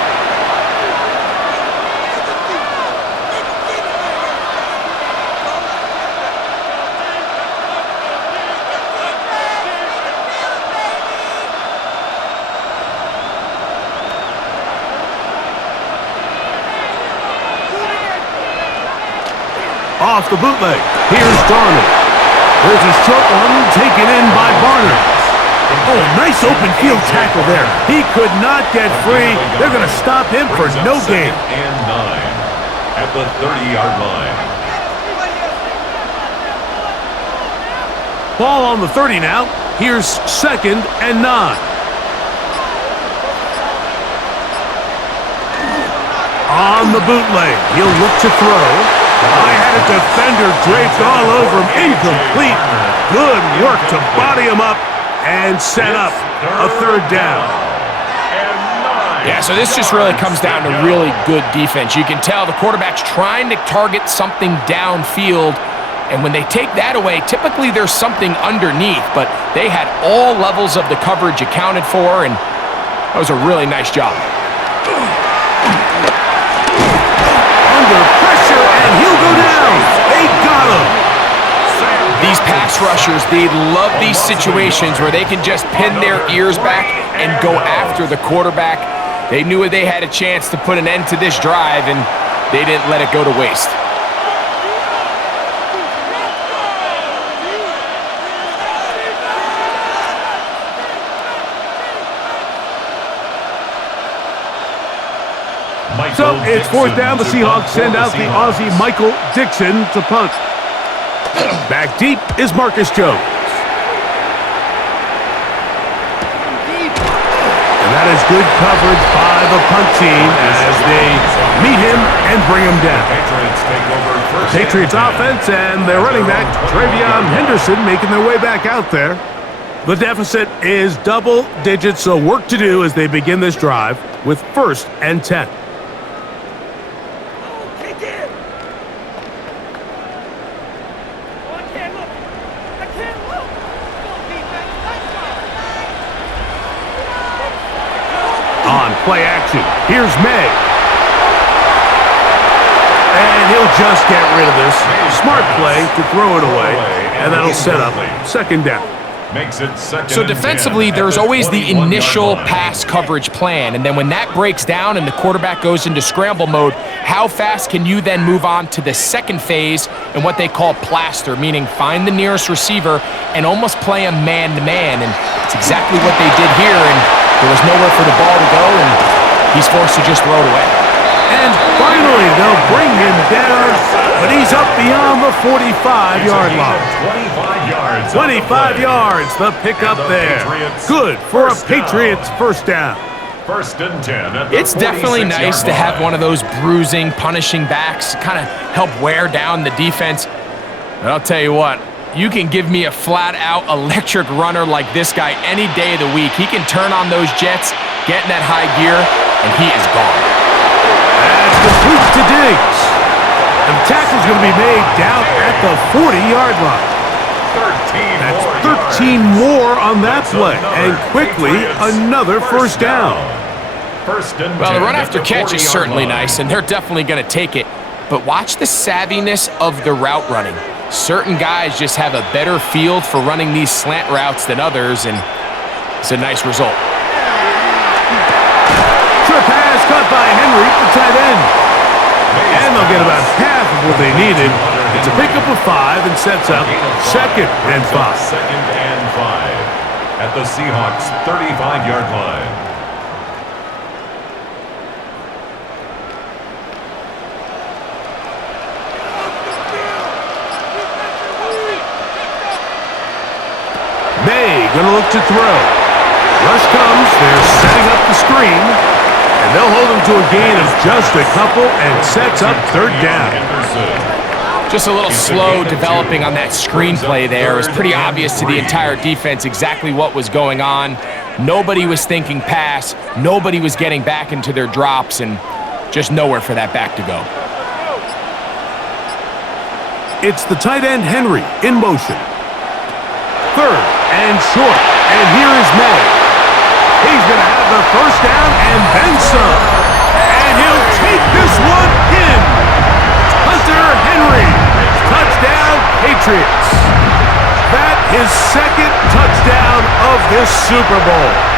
Off the bootleg. Here's Darnold. There's a short one taken in by Barner. Oh, nice open field tackle there. He could not get free. They're going to stop him for no gain. And 9 at the 30-yard line. Ball on the 30 now. Here's 2nd and 9. On the bootleg. He'll look to throw. I had a defender draped all over him. Incomplete. Good work to body him up and set up a 3rd down. Yeah, so this just really comes down to really good defense. You can tell the quarterback's trying to target something downfield, and when they take that away, typically there's something underneath, but they had all levels of the coverage accounted for, and that was a really nice job. Under pressure, and he'll go down. They got him. These pass rushers, they love these situations where they can just pin their ears back and go after the quarterback. They knew they had a chance to put an end to this drive, and they didn't let it go to waste. So it's 4th down. The Seahawks send out the Aussie Michael Dixon to punt. Back deep is Marcus Jones. And that is good coverage by the punt team as they meet him and bring him down. Patriots offense and their running back, Travion Henderson, making their way back out there. The deficit is double digits, so work to do as they begin this drive with 1st and 10. On play action, here's May. And he'll just get rid of this. Smart play to throw it away, and that'll set up 2nd down. So defensively, there's always the initial pass coverage plan, and then when that breaks down and the quarterback goes into scramble mode, how fast can you then move on to the 2nd phase and what they call plaster, meaning find the nearest receiver and almost play a man-to-man, and it's exactly what they did here, and there was nowhere for the ball to go, and he's forced to just throw it away. And finally, they'll bring him down, but he's up beyond the 45-yard line. 25 yards, the pickup there. Good for a Patriots 1st down. 1st and 10. It's definitely nice to have one of those bruising, punishing backs kind of help wear down the defense. But I'll tell you what, you can give me a flat-out electric runner like this guy any day of the week. He can turn on those jets, get in that high gear, and he is gone. That's complete to Diggs. And the tackle's going to be made down at the 40-yard line. That's 13 more on that play, and quickly another 1st down. Well, the run after catch is certainly nice, and they're definitely going to take it. But watch the savviness of the route running. Certain guys just have a better field for running these slant routes than others, and it's a nice result. Short pass caught by Henry, the tight end. And they'll get about half of what they needed. It's a pickup of 5 and sets up 2nd and 5. 2nd and 5 at the Seahawks 35-yard line. May gonna look to throw. Rush comes, they're setting up the screen. And they'll hold him to a gain of just a couple and sets up third down. Just a little slow developing on that screenplay there. It was pretty obvious to the entire defense exactly what was going on. Nobody was thinking pass. Nobody was getting back into their drops, and just nowhere for that back to go. It's the tight end Henry in motion. Third and short. And here is May. He's going to have the first down and then some. And he'll take this one in. Hunter Henry. Touchdown, Patriots. That his second touchdown of this Super Bowl.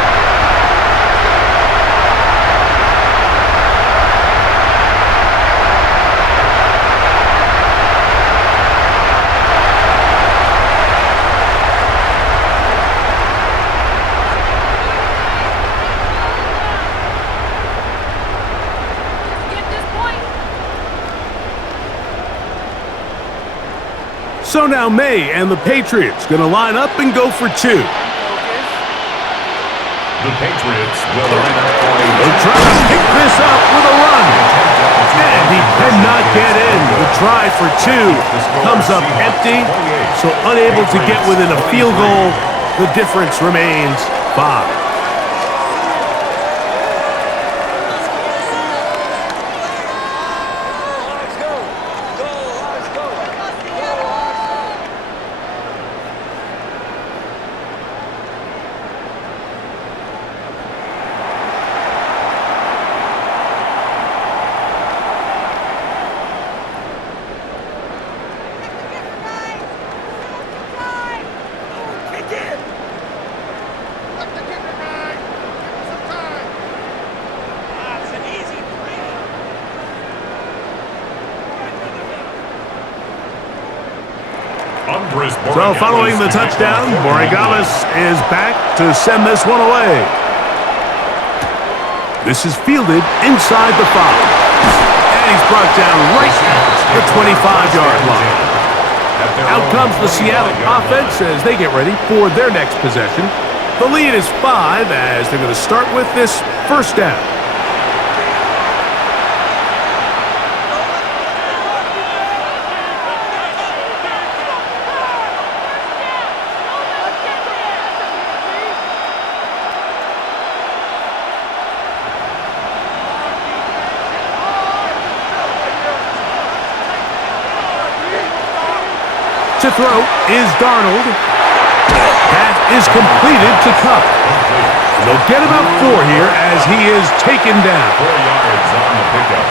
So now May and the Patriots going to line up and go for two. The Patriots will line up for a They'll try to pick this up with a run. And he cannot get in. The try for two comes up empty, so unable to get within a field goal. The difference remains 5. So following the touchdown, Borregales is back to send this one away. This is fielded inside the 5. And he's brought down right at the 25-yard line. Out comes the Seattle offense as they get ready for their next possession. The lead is 5 as they're going to start with this first down. To throw is Darnold. That is completed to Cup. They'll get about 4 here as he is taken down. 4 yards on the pickup.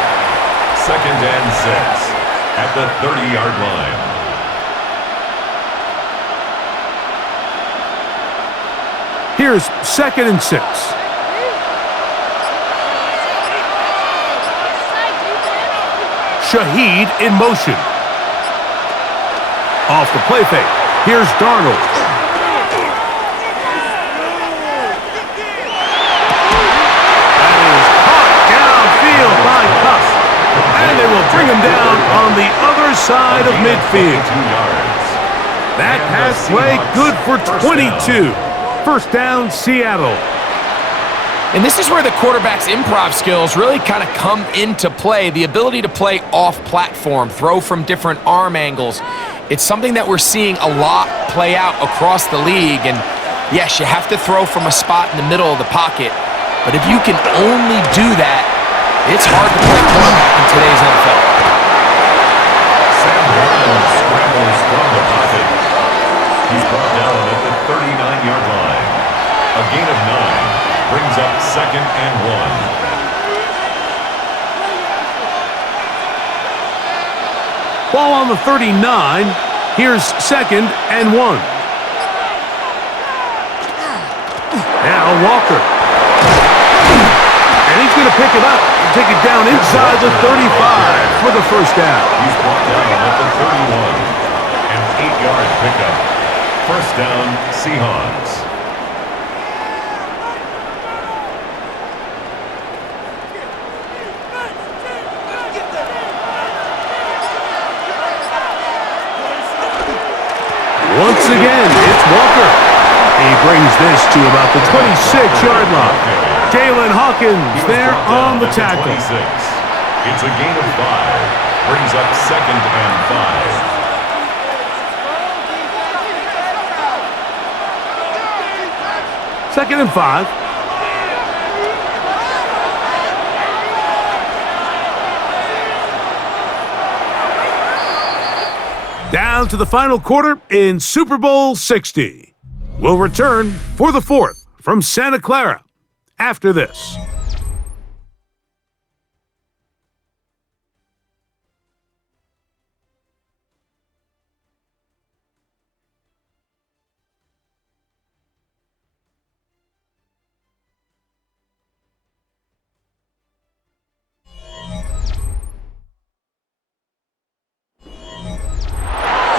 Second and 6 at the 30-yard line. Here's second and 6. Shaheed in motion. Off the play fake. Here's Darnold. That is caught downfield by Cuff. And they will bring him down on the other side of midfield. 2 yards. That pass play good for 22. First down, Seattle. And this is where the quarterback's improv skills really kind of come into play. The ability to play off-platform, throw from different arm angles. It's something that we're seeing a lot play out across the league. And yes, you have to throw from a spot in the middle of the pocket. But if you can only do that, it's hard to play quarterback in today's NFL. Sam Brown scrambles from the pocket. He's brought down at the 39-yard line. A gain of 9 brings up second and 1. Ball on the 39. Here's second and 1. Now Walker. And he's going to pick it up and take it down inside the 35 for the first down. He's brought down at the 31. An 8-yard pickup. First down, Seahawks. Once again, it's Walker. He brings this to about the 26-yard line. Jalen Hawkins He was there brought down on the at tackle. 26. It's a gain of 5. Brings up 2nd and 5. Second and 5. Down to the final quarter in Super Bowl 60. We'll return for the fourth from Santa Clara after this.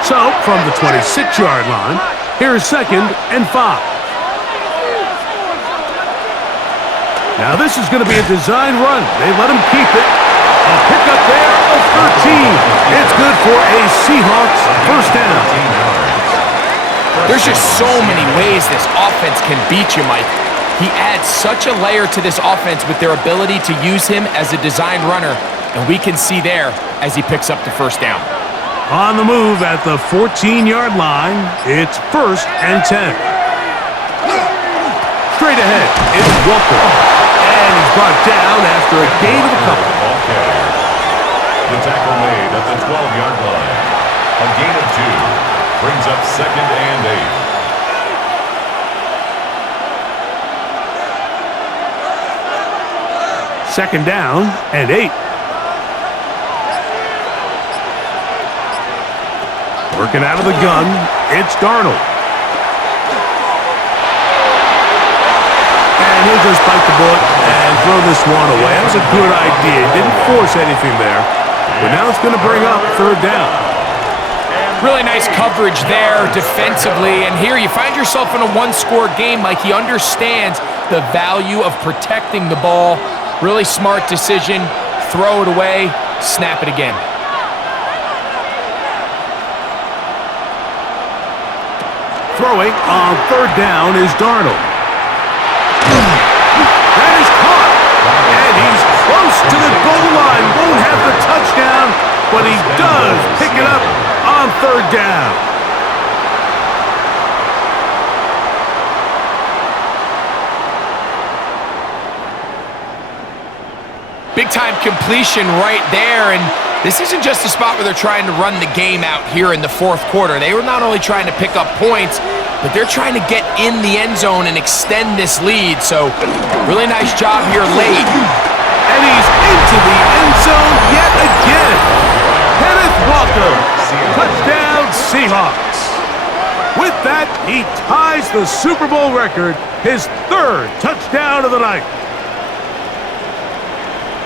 So, from the 26-yard line, here's 2nd and 5. Now this is going to be a design run. They let him keep it. A pickup there of 13. It's good for a Seahawks first down. There's just so many ways this offense can beat you, Mike. He adds such a layer to this offense with their ability to use him as a design runner, and we can see there as he picks up the first down. On the move at the 14-yard line, it's 1st and 10. Straight ahead, it's Walker. And he's brought down after a gain of a couple. Okay. The tackle made at the 12-yard line. A gain of 2. Brings up 2nd and 8. Second down and 8. Working out of the gun, it's Darnold. And he'll just bite the bullet and throw this one away. That was a good idea. Didn't force anything there. But now it's going to bring up 3rd down. Really nice coverage there defensively. And here you find yourself in a one-score game. Like, he understands the value of protecting the ball. Really smart decision. Throw it away. Snap it again. Throwing on 3rd down is Darnold. That is caught. And he's close to the goal line. Won't have the touchdown, but he does pick it up on 3rd down. Big-time completion right there, and this isn't just a spot where they're trying to run the game out here in the 4th quarter. They were not only trying to pick up points, but they're trying to get in the end zone and extend this lead. So, really nice job here late. And he's into the end zone yet again. Kenneth Walker, touchdown Seahawks. With that, he ties the Super Bowl record, his 3rd touchdown of the night.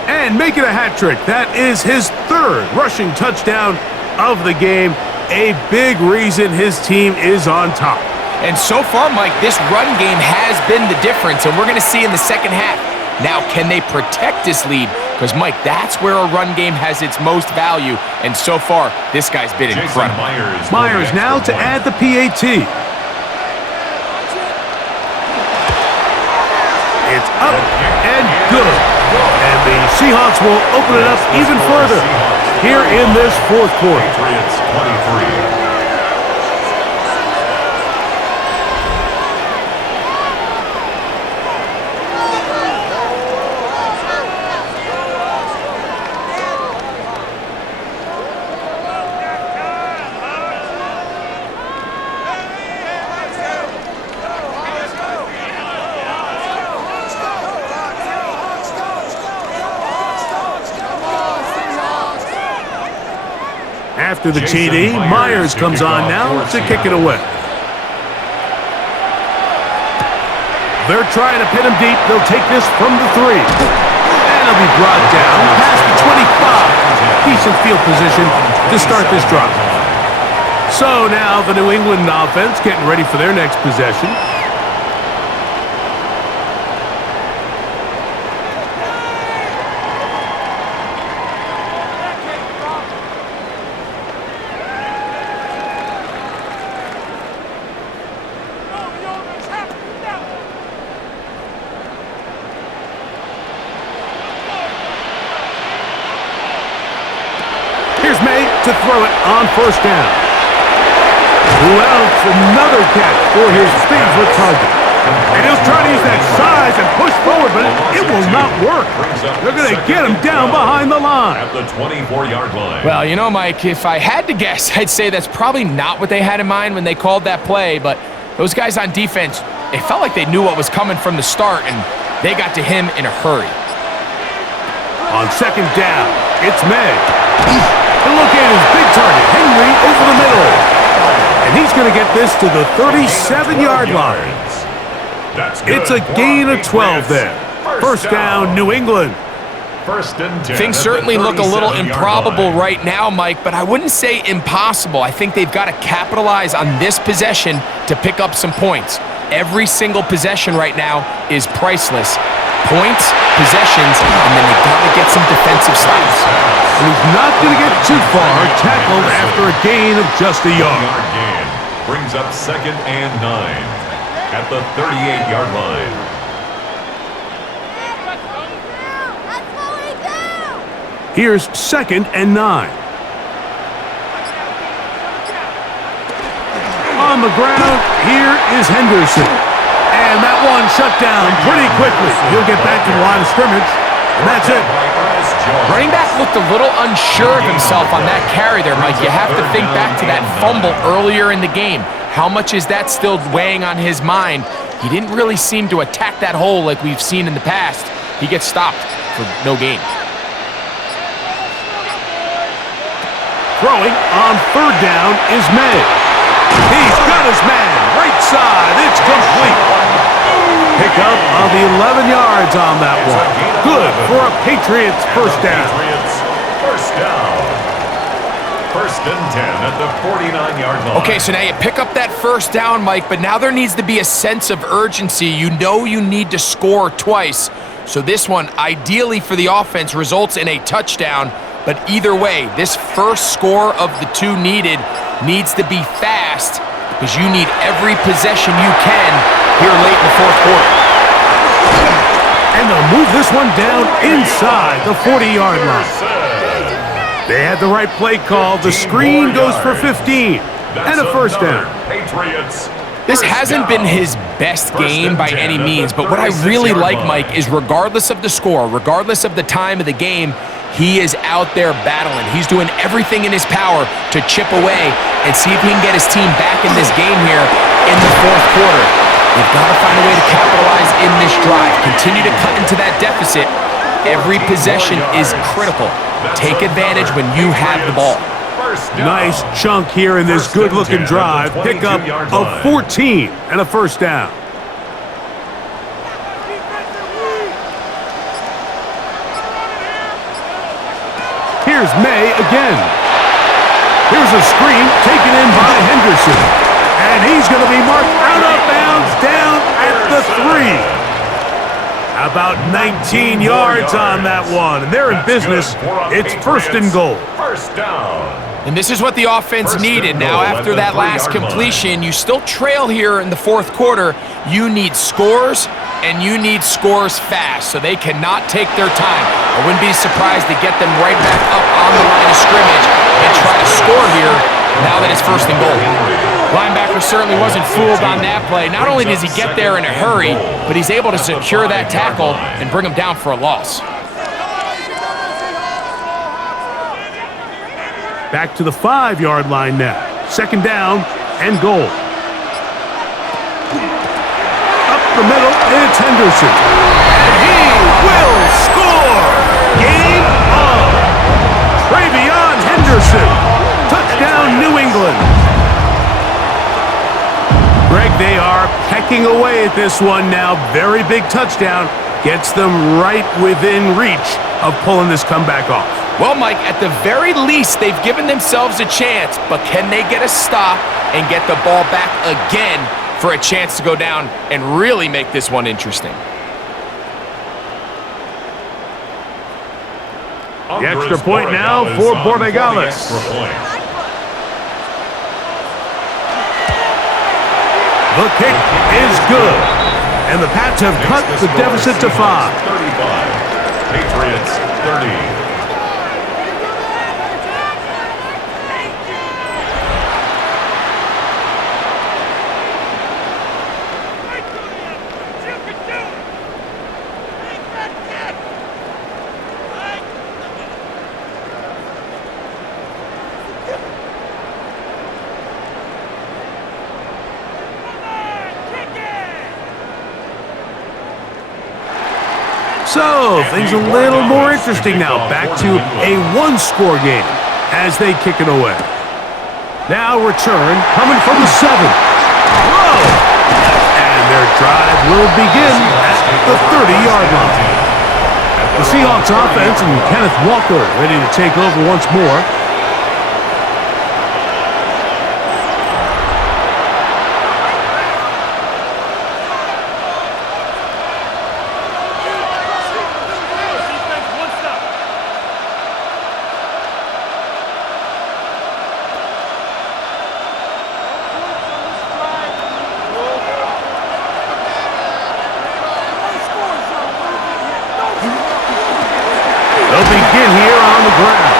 And make it a hat trick. That is his 3rd rushing touchdown of the game. A big reason his team is on top. And so far, Mike, this run game has been the difference, and we're going to see in the second half. Now, can they protect this lead? Because, Mike, that's where a run game has its most value, and so far, this guy's been incredible. Myers now to add the PAT. It's up and good. And the Seahawks will open it up even further here in this 4th quarter. Patriots 23. After the TD, Myers comes on now to kick it away. They're trying to pin him deep. They'll take this from the 3. And he'll be brought down past the 25. Decent field position to start this drive. So now the New England offense getting ready for their next possession. to throw it on first down. Who else? Another catch for his favorite target. And he'll try to use that size and push forward, but it will not work. They're going to get him down behind the line. At the 24-yard line. Well, you know, Mike, if I had to guess, I'd say that's probably not what they had in mind when they called that play, but those guys on defense, it felt like they knew what was coming from the start, and they got to him in a hurry. On second down, it's May. And look at his big target, Henry, over the middle. And he's going to get this to the 37-yard line. It's a gain of 12 there. First down, New England. First and 10. Things certainly look a little improbable right now, Mike, but I wouldn't say impossible. I think they've got to capitalize on this possession to pick up some points. Every single possession right now is priceless. Points, possessions, and then they've got to get some defensive stops. And he's not going to get too far, tackled after a gain of just a yard. Gain brings up second and 9 at the 38-yard line. Here's second and 9. On the ground, here is Henderson. And that one shut down pretty quickly. He'll get back to the line of scrimmage, and that's it. Running back looked a little unsure of himself on that carry there, Mike. You have to think back to that fumble earlier in the game. How much is that still weighing on his mind? He didn't really seem to attack that hole like we've seen in the past. He gets stopped for no gain. Throwing on third down is May. He's got his man, right side, it's complete. Pick up of 11 yards on that one. Good for a Patriots first down. First down. First and 10 at the 49-yard line. Okay, so now you pick up that first down, Mike, but now there needs to be a sense of urgency. You know you need to score twice. So this one, ideally for the offense, results in a touchdown. But either way, this first score of the two needed needs to be fast because you need every possession you can here late in the fourth quarter. And they'll move this one down inside the 40-yard line. They had the right play call. The screen goes for 15 and a first down. Patriots. This hasn't been his best game by any means, but what I really like, Mike, is regardless of the score, regardless of the time of the game, he is out there battling. He's doing everything in his power to chip away and see if he can get his team back in this game here in the fourth quarter. They've got to find a way to capitalize in this drive. Continue to cut into that deficit. Every possession is critical. Take advantage when you have the ball. Nice chunk here in this good-looking drive. Pick up of 14 and a first down. Here's May again. Here's a screen taken in by Henderson. And he's going to be marked out of bounds down at the 3. About 19 yards on that one. And they're in business. It's first and goal. First down. And this is what the offense needed. Now, after that last completion, you still trail here in the fourth quarter. You need scores, and you need scores fast, so they cannot take their time. I wouldn't be surprised to get them right back up on the line of scrimmage and try to score here now that it's first and goal. Linebacker certainly wasn't fooled on that play. Not only does he get there in a hurry, but he's able to secure that tackle and bring him down for a loss. Back to the 5-yard line now. Second down and goal. Up the middle, it's Henderson. And he will score! Game on! Travion Henderson. Touchdown, New England. Greg, they are pecking away at this one now. Very big touchdown. Gets them right within reach of pulling this comeback off. Well, Mike, at the very least, they've given themselves a chance, but can they get a stop and get the ball back again for a chance to go down and really make this one interesting? The extra point now for Borregales. The kick is good, and the Pats have cut the deficit to 5. 35. Patriots 30. So, things a little more interesting now. Back to a one-score game as they kick it away. Now return coming from the 7. Whoa! And their drive will begin at the 30-yard line. The Seahawks offense and Kenneth Walker ready to take over once more. They'll begin here on the ground.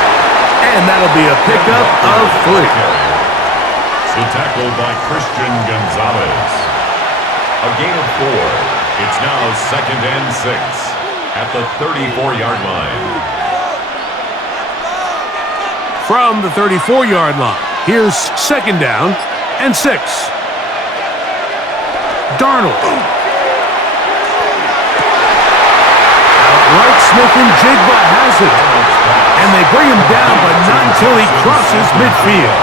And that'll be a pickup of 3. The tackle by Christian Gonzalez. A gain of 4. It's now 2nd and 6 at the 34-yard line. From the 34-yard line, here's 2nd down and 6. Darnold. Right, Smith and Jigba has it. And they bring him down, but not until he crosses midfield.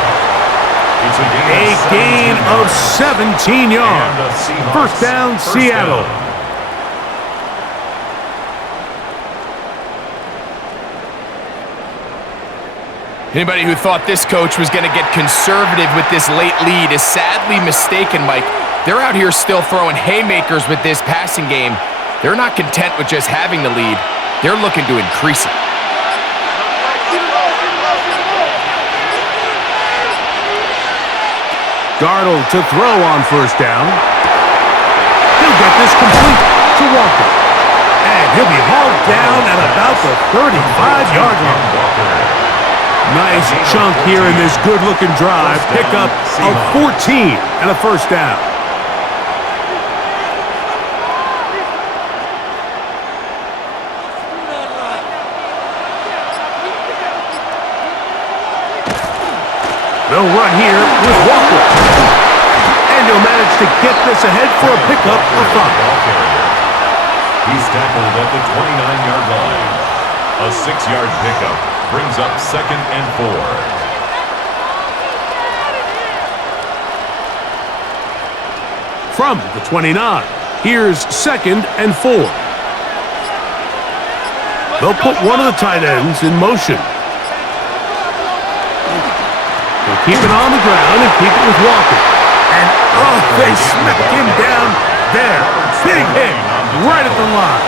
A gain of 17 yards. 1st down, Seattle. Anybody who thought this coach was going to get conservative with this late lead is sadly mistaken, Mike. They're out here still throwing haymakers with this passing game. They're not content with just having the lead. They're looking to increase it. Darnold to throw on 1st down. He'll get this complete to Walker. And he'll be hauled down at about the 35-yard line. Nice chunk here in this good-looking drive. Pickup of 14 and a 1st down. They'll run here with Walker. And he'll manage to get this ahead for a pickup of 5. He's tackled at the 29-yard line. A 6-yard pickup brings up 2nd and 4. From the 29, here's 2nd and 4. They'll put one of the tight ends in motion. They'll keep it on the ground and keep it with Walker. And, oh, they smacked him down there. Big hit right at the line.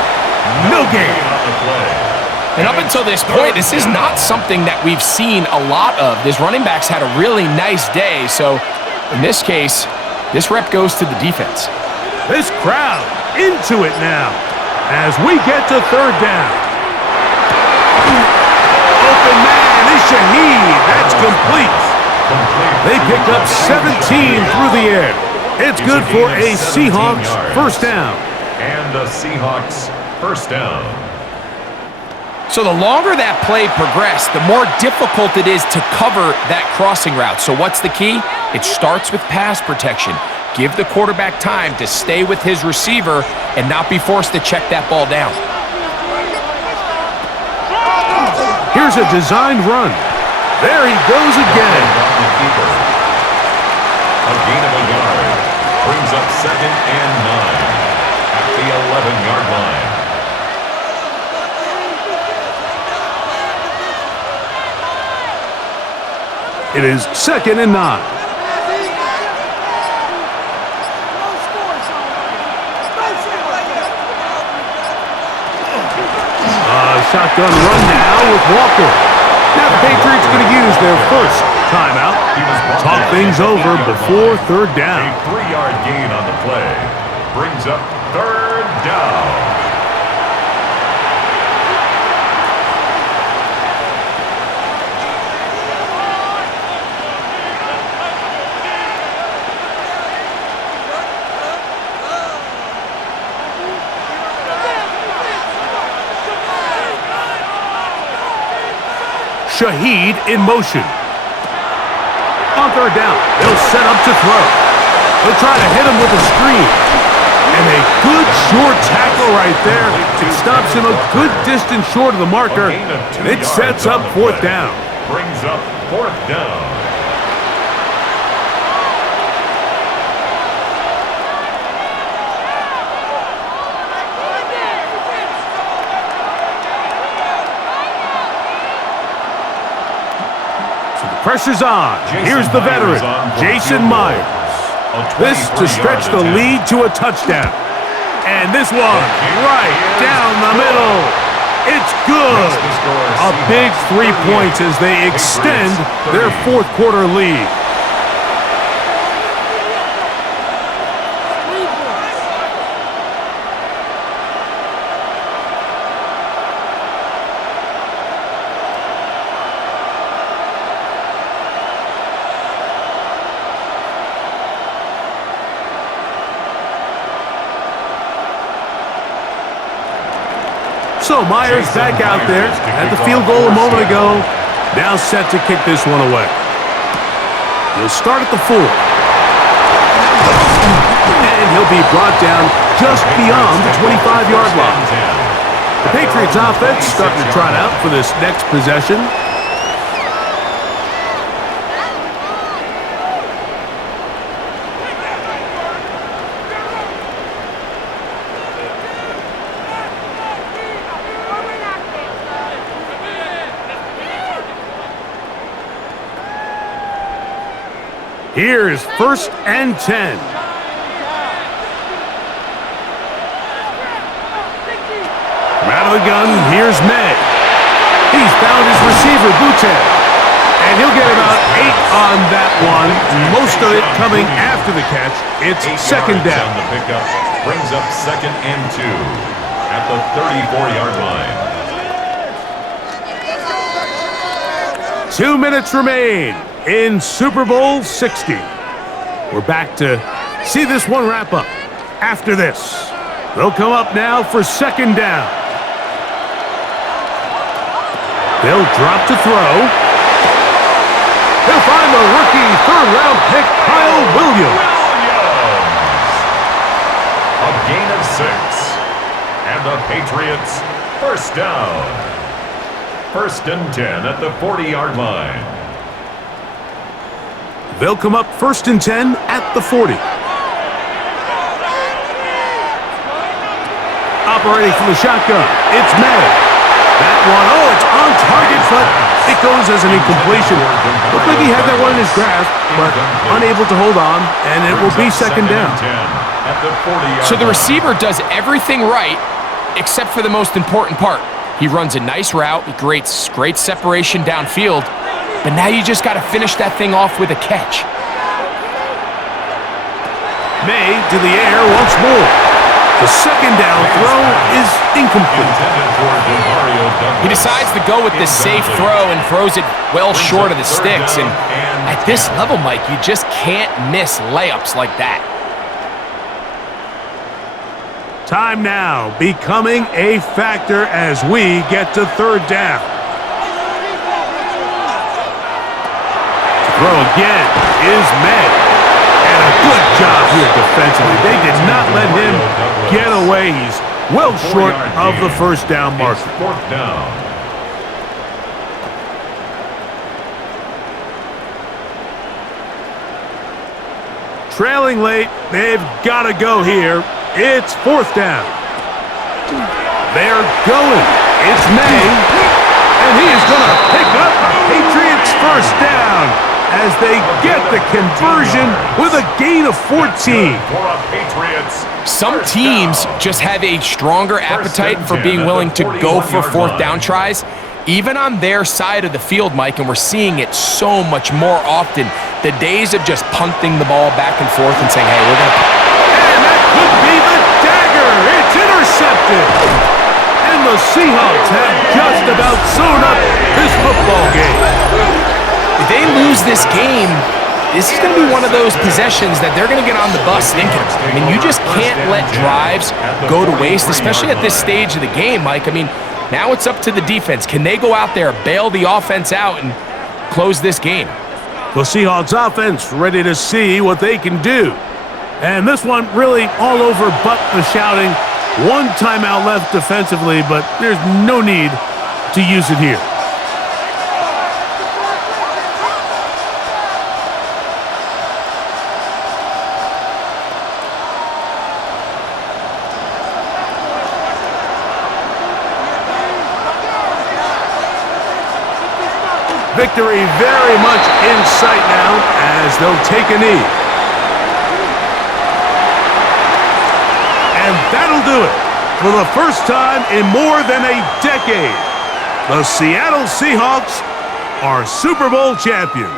No gain. And up until this point, this is not something that we've seen a lot of. This running back's had a really nice day, so in this case, this rep goes to the defense. This crowd into it now as we get to 3rd down. Open man is Shaheed. That's complete. They pick up 17 through the air. It's good for a Seahawks 1st down. And a Seahawks 1st down. So the longer that play progressed, the more difficult it is to cover that crossing route. So what's the key? It starts with pass protection. Give the quarterback time to stay with his receiver and not be forced to check that ball down. Here's a designed run. There he goes again. A gain of a yard brings up 2nd and 9 at the 11-yard line. It is 2nd and 9. Shotgun run now with Walker. Now the Patriots going to use their 1st timeout. Talk things over before 3rd down. A 3-yard gain on the play brings up 3rd down. Shaheed in motion. On 3rd down, they'll set up to throw. They'll try to hit him with a screen. And a good short tackle right there. It stops him a good distance short of the marker. And it sets up fourth down. Brings up fourth down. So the pressure's on. Here's the veteran, Jason Myers. This to stretch the lead to a touchdown. And this one right down the middle. It's good. A big 3 points as they extend their fourth quarter lead. So Myers back out there at the field goal a moment ago. Now set to kick this one away. He'll start at the 4. And he'll be brought down just beyond the 25-yard line. The Patriots offense starting to trot out for this next possession. Here's 1st and 10. From out of the gun, here's May. He's found his receiver, Butte. And he'll get about 8 on that one. Most of it coming after the catch. It's 2nd down. The pickup brings up 2nd and 2 at the 34-yard line. 2 minutes remain in Super Bowl 60. We're back to see this one wrap up. After this, they'll come up now for 2nd down. They'll drop to throw. He'll find the rookie 3rd-round pick, Kyle Williams. A gain of 6. And the Patriots, 1st down. 1st and 10 at the 40-yard line. They'll come up 1st and 10 at the 40. Operating from the shotgun, it's May. That one, it's on target, but it goes as an incompletion. Looked like he had that one in his grasp, but unable to hold on, and it will be 2nd down. So the receiver does everything right, except for the most important part. He runs a nice route, great separation downfield, but now you just got to finish that thing off with a catch. May to the air once more. The 2nd down throw is incomplete. He decides to go with this safe throw and throws it well short of the sticks. And at this level, Mike, you just can't miss layups like that. Time now becoming a factor as we get to 3rd down. Throw again is May. And a good job here defensively. They did not let him get away. He's well short of the 1st down marker. 4th down. Trailing late, they've got to go here. It's 4th down. They're going. It's May. And he is going to pick up the Patriots' 1st down as they get the conversion with a gain of 14. Some teams just have a stronger appetite for being willing to go for 4th down tries, even on their side of the field, Mike, and we're seeing it so much more often. The days of just punting the ball back and forth and saying, hey, we're going to... And that could be the dagger. It's intercepted. And the Seahawks have just about sewn up this football game. If they lose this game, this is going to be one of those possessions that they're going to get on the bus thinking. I mean, you just can't let drives go to waste, especially at this stage of the game, Mike. I mean, now it's up to the defense. Can they go out there, bail the offense out, and close this game? The Seahawks offense ready to see what they can do. And this one really all over but the shouting. One timeout left defensively, but there's no need to use it here. Victory very much in sight now as they'll take a knee. And that'll do it. For the first time in more than a decade, the Seattle Seahawks are Super Bowl champions.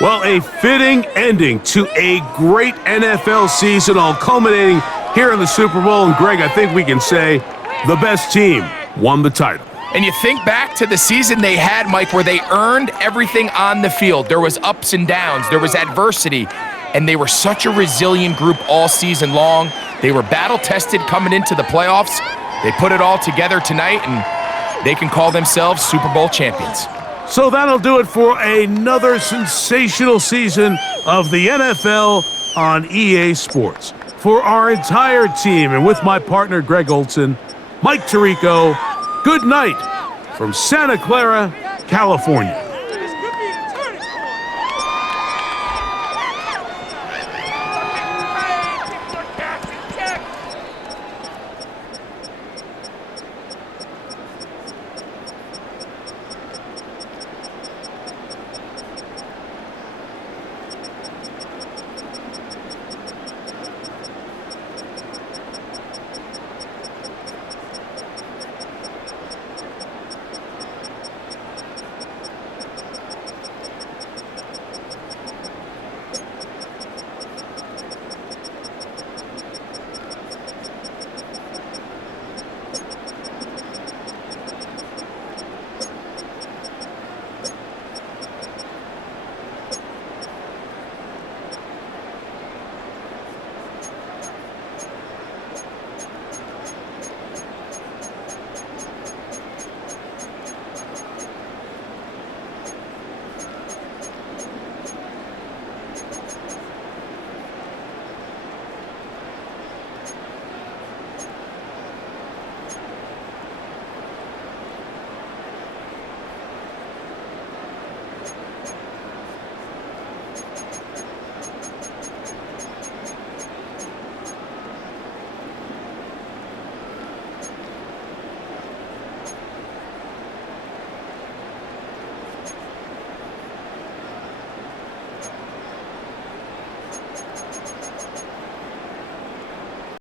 Well, a fitting ending to a great NFL season, all culminating here in the Super Bowl. And Greg, I think we can say the best team won the title. And you think back to the season they had, Mike, where they earned everything on the field. There was ups and downs. There was adversity. And they were such a resilient group all season long. They were battle-tested coming into the playoffs. They put it all together tonight, and they can call themselves Super Bowl champions. So that'll do it for another sensational season of the NFL on EA Sports. For our entire team, and with my partner Greg Olson, Mike Tirico, good night from Santa Clara, California.